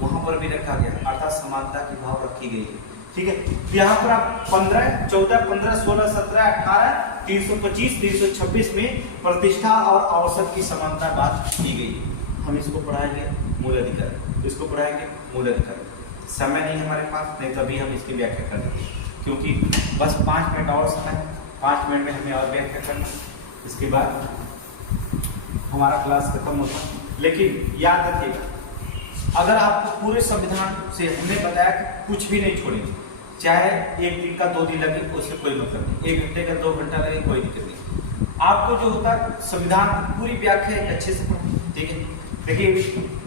वहां पर भी रखा गया, अर्थात समानता की भाव रखी गई है, ठीक है। यहाँ पर आप 15, 14, 15, 16, 17, 18, 325, 326 में प्रतिष्ठा और अवसर की समानता बात की गई। हम इसको पढ़ाएंगे मूल अधिकार, इसको पढ़ाएंगे मूल अधिकार, समय नहीं हमारे पास, नहीं तभी हम इसकी व्याख्या कर देंगे, क्योंकि बस 5 मिनट और समय है, 5 मिनट में हमें और व्याख्या करना, इसके बाद हमारा क्लास खत्म होता। लेकिन याद रखिएगा, अगर आपको पूरे संविधान से हमने बताया कि कुछ भी नहीं छोड़ेंगे, चाहे 1 दिन का 2 दिन लगे उससे कोई मतलब नहीं, 1 घंटे का 2 घंटा लगे कोई दिक्कत नहीं, आपको जो होता है संविधान पूरी व्याख्या अच्छे से पढ़ें, ठीक है। देखिए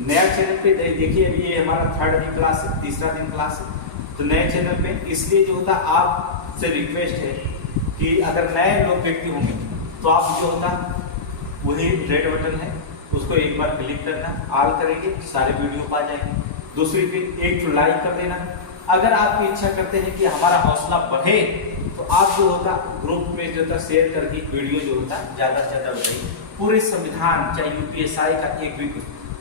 नया चैनल पे देखिए, अभी ये हमारा 3rd दिन क्लास है, 3रा दिन क्लास है, तो नए चैनल पे इसलिए जो होता आपसे रिक्वेस्ट है कि अगर नए लोग व्यक्ति होंगे तो आप जो होता वही रेड बटन है उसको एक बार क्लिक करना, ऑल करेंगे सारे वीडियो पा जाएंगे। दूसरी फिर एक लाइक कर देना। अगर आपकी इच्छा करते हैं कि हमारा हौसला बढ़े तो आप जो होता ग्रुप में जो होता शेयर करके वीडियो जो होता ज़्यादा से ज़्यादा बताइए। पूरे संविधान चाहे यूपीएसआई का एक भी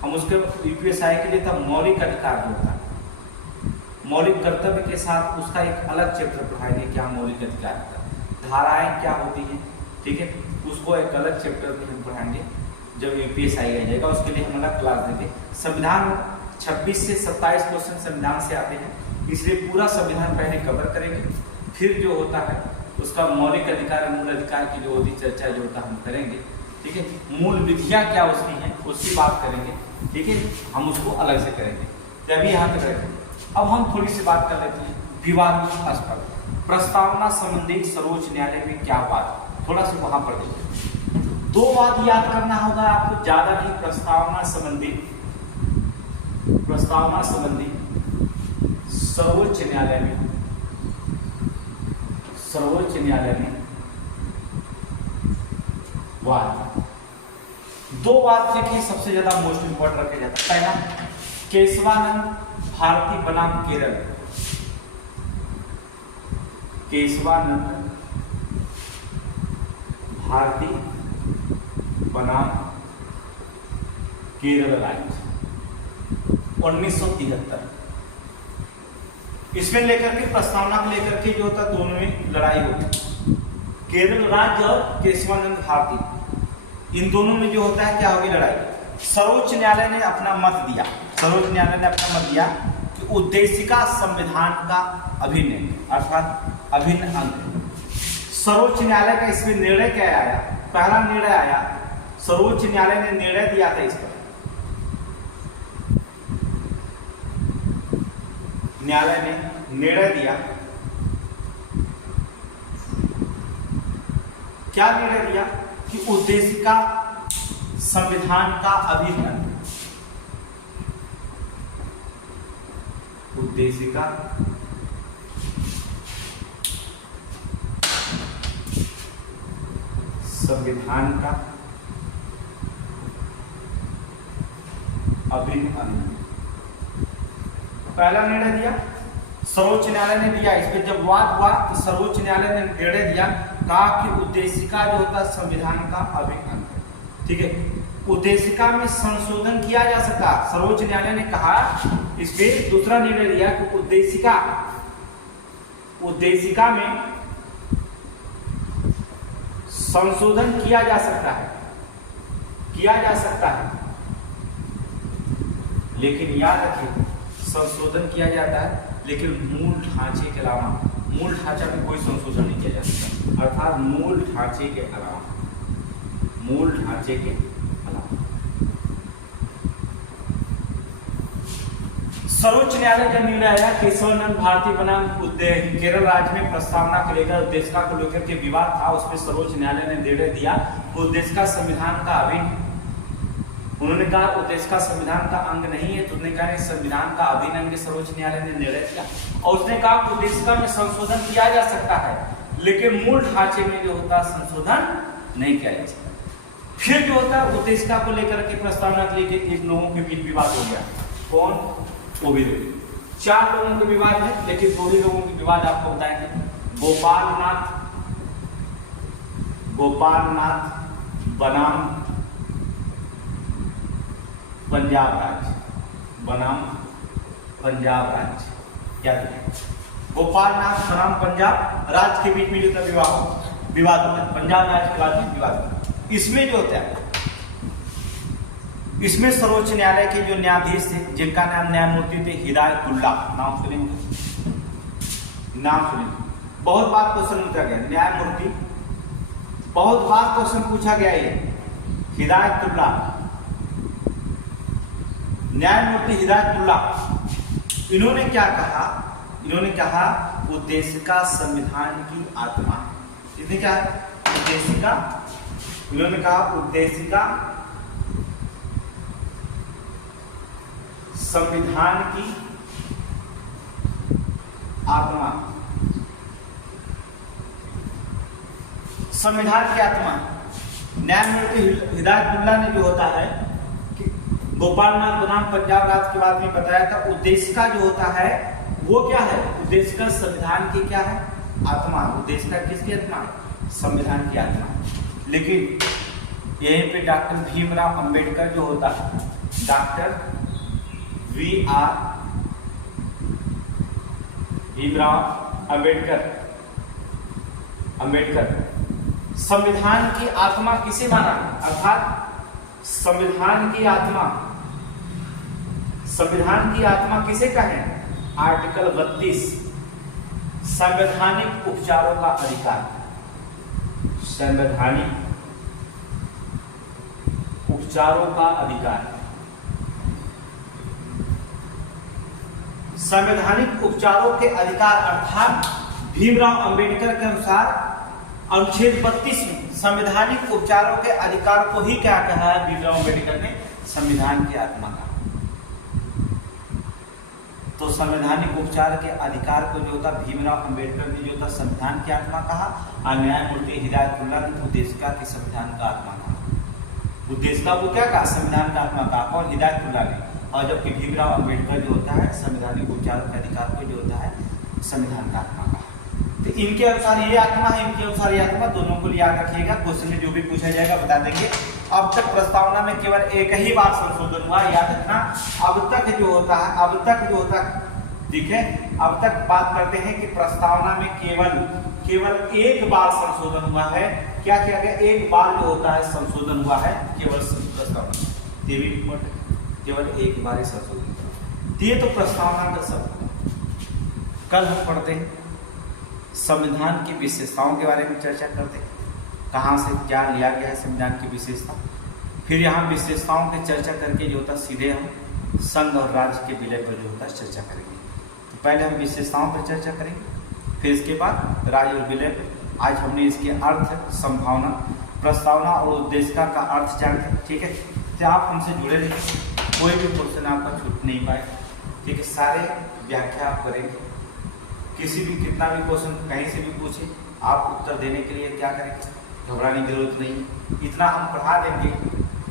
हम उसके यूपीएसआई के लिए था मौलिक अधिकार जो होता है, मौलिक कर्तव्य के साथ उसका एक अलग चैप्टर पढ़ाएंगे, क्या मौलिक अधिकार होता है, धाराएं क्या होती हैं, ठीक है, उसको एक अलग चैप्टर में हम पढ़ाएंगे जब यूपीएसआई आ जाएगा, उसके लिए हम अलग क्लास देंगे। संविधान 26 से 27 क्वेश्चन संविधान से आते हैं, इसलिए पूरा संविधान पहले कवर करेंगे, फिर जो होता है उसका मौलिक अधिकार मूल अधिकार की जो होती चर्चा जो होता हम करेंगे, ठीक है। मूल विधियां क्या उसकी हैं उसकी बात करेंगे, ठीक है, हम उसको अलग से करेंगे। तभी यहाँ तक रखेंगे। अब हम थोड़ी सी बात कर लेते हैं विवादास्पद प्रस्तावना संबंधी सर्वोच्च न्यायालय में क्या बात, थोड़ा सा वहां पर देखिए। 2 बात याद करना होगा आपको, ज्यादा नहीं, प्रस्तावना संबंधी सर्वोच्च न्यायालय में वाद। 2 बात देखिए सबसे ज्यादा मोस्ट इंपॉर्टेंट रखे जाता है। पहला केशवानंद भारती बनाम केरल, केशवानंद भारती बनाम केरल राज्य 1973। इसमें लेकर के प्रस्तावना को लेकर के जो होता दोनों में लड़ाई होती, केरल राज्य और केशवानंद भारती, इन दोनों में जो होता है क्या होगी लड़ाई। सर्वोच्च न्यायालय ने अपना मत दिया, सर्वोच्च न्यायालय ने अपना मत दिया कि उद्देशिका संविधान का अभिन्न अर्थात अभिन्न अंग। सर्वोच्च न्यायालय का इसमें निर्णय क्या आया, पहला निर्णय आया, सर्वोच्च न्यायालय ने निर्णय दिया था इस पर, न्यायालय ने निर्णय दिया, क्या निर्णय दिया कि उद्देशिका संविधान का अभिन्न अंग, उद्देशिका संविधान का अभिन्न अंग। पहला निर्णय दिया सर्वोच्च न्यायालय ने दिया। इस पर जब वाद हुआ तो सर्वोच्च न्यायालय ने निर्णय दिया, कहा कि उद्देशिका जो होता है संविधान का अभिन्न अंग है। ठीक है, उद्देशिका में संशोधन किया जा सकता। सर्वोच्च न्यायालय ने कहा, इस पे दूसरा निर्णय दिया कि उद्देशिका में संशोधन किया जा सकता है, किया जा सकता है, लेकिन याद रखिए संशोधन किया जाता है लेकिन मूल ढांचे के अलावा, मूल ढांचा में कोई संशोधन नहीं किया जा सकता, अर्थात मूल ढांचे के अलावा, मूल ढांचे के अलावा। सर्वोच्च न्यायालय का निर्णय आया केशवानंद भारती बनाम केरल राज्य में प्रस्तावना को लेकर उद्देशिका को लेकर के विवाद था, उसमें सर्वोच्च न्यायालय ने निर्णय दिया उद्देशिका संविधान का अभिन्न। उन्होंने कहा उद्देशिका संविधान का अंग नहीं है, तो उन्होंने कहा संविधान का अभिन्न अंग सर्वोच्च न्यायालय ने निर्णय दिया। और उसने कहा उद्देशिका में संशोधन किया जा सकता है लेकिन मूल ढांचे में जो होता संशोधन नहीं किया जा सकता। फिर जो होता है उद्देशिका को लेकर के प्रस्तावना के लेकर एक लोगों के बीच विवाद हो गया। कौन? वो भी लोग, 4 लोगों के विवाद है, लेकिन 2 ही लोगों के विवाद आपको बताएंगे। गोपालनाथ बनाम पंजाब राज्य, बनाम पंजाब राज्य, क्या दिया? गोपालनाथ बनाम पंजाब राज्य के बीच में जो था विवाद होता है, पंजाब राज्य के बाद में विवाद होता है। इसमें जो होता है, इसमें सर्वोच्च न्यायालय के जो न्यायाधीश थे जिनका नाम न्यायमूर्ति थे हिदायतुल्ला, नाम सुनेंगे, नाम सुनेंगे, बहुत बार क्वेश्चन पूछा गया, न्यायमूर्ति बहुत बार क्वेश्चन पूछा गया, ये हिदायतुल्ला, न्यायमूर्ति हिदायतुल्ला, इन्होंने क्या कहा? इन्होंने कहा उद्देशिका संविधान की आत्मा। इसने क्या है? उद्देशिका, इन्होंने कहा उद्देशिका संविधान की आत्मा, संविधान की आत्मा। न्यायमूर्ति हिदायतुल्ला ने जो होता है कि गोपालनाथ बनाम पंजाब राज्य के बाद में बताया था उद्देशिका जो होता है वो क्या है? उद्देशिका संविधान की क्या है? आत्मा। उद्देशिका किसकी आत्मा? संविधान की आत्मा। लेकिन यहीं पे डॉक्टर भीमराव अंबेडकर जो होता है, डॉक्टर भीमराव अंबेडकर संविधान की आत्मा किसे माना? अर्थात संविधान की आत्मा किसे कहें? आर्टिकल 32 संवैधानिक उपचारों का अधिकार, संवैधानिक उपचारों का अधिकार, संवैधानिक उपचारों के अधिकार अर्थात भीमराव अंबेडकर के अनुसार अनुच्छेद 32 में संवैधानिक उपचारों के अधिकार को ही क्या कहा है भीमराव अंबेडकर ने? संविधान की आत्मा का। तो संवैधानिक उपचार के अधिकार को जो था भीमराव अंबेडकर ने जो था संविधान की आत्मा कहा, और न्यायमूर्ति हिदायतुल्ला ने उद्देशिका की संविधान का आत्मा कहा। उद्देशिका को क्या कहा? संविधान का आत्मा कहा। और हिदायतुल्ला ने, और जबकि भीमराव अम्बेडकर जो होता है संवैधानिक उपचारों के अधिकार को जो होता है संविधान का आत्मा का। तो इनके अनुसार ये आत्मा है, इनके अनुसार ये आत्मा, दोनों को याद रखिएगा। क्वेश्चन में जो भी पूछा जाएगा बता देंगे। अब तक प्रस्तावना में केवल एक ही बार संशोधन हुआ, याद रखना। अब तक जो होता है ठीक है, अब तक बात करते हैं कि प्रस्तावना में केवल एक बार संशोधन हुआ है। क्या किया गया? एक बार जो होता है संशोधन हुआ है केवल प्रस्तावना, केवल एक बार ही संशोधन। ये तो प्रस्तावना का सब। कल हम पढ़ते हैं संविधान की विशेषताओं के बारे में चर्चा करते हैं, कहाँ से क्या लिया गया है संविधान की विशेषता। फिर यहाँ विशेषताओं की चर्चा करके जो होता सीधे हम संघ और राज्य के विलय पर जो होता चर्चा करेंगे। तो पहले हम विशेषताओं पर चर्चा करेंगे, फिर इसके बाद राज्य और विलय पर। आज हमने इसके अर्थ, संभावना, प्रस्तावना और उद्देशिका का अर्थ जाने। ठीक है, तो आप हमसे जुड़े रहिए, कोई भी क्वेश्चन आपका छूट नहीं पाए। ठीक है, सारे व्याख्या आप करेंगे। किसी भी कितना भी क्वेश्चन कहीं से भी पूछे, आप उत्तर देने के लिए क्या करेंगे, घबराने की जरूरत नहीं। इतना हम पढ़ा देंगे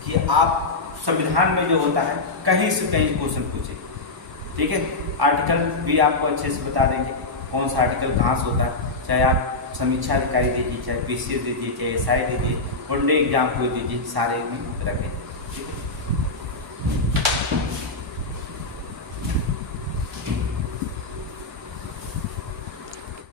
कि आप संविधान में जो होता है कहीं से कहीं क्वेश्चन पूछे। ठीक है, आर्टिकल भी आपको अच्छे से बता देंगे, कौन सा आर्टिकल कहाँ से होता है। चाहे आप समीक्षा अधिकारी दीजिए, चाहे PCS दीजिए, चाहे SI दीजिए, वनडे एग्जाम को दीजिए, सारे में रखें। ठीक है।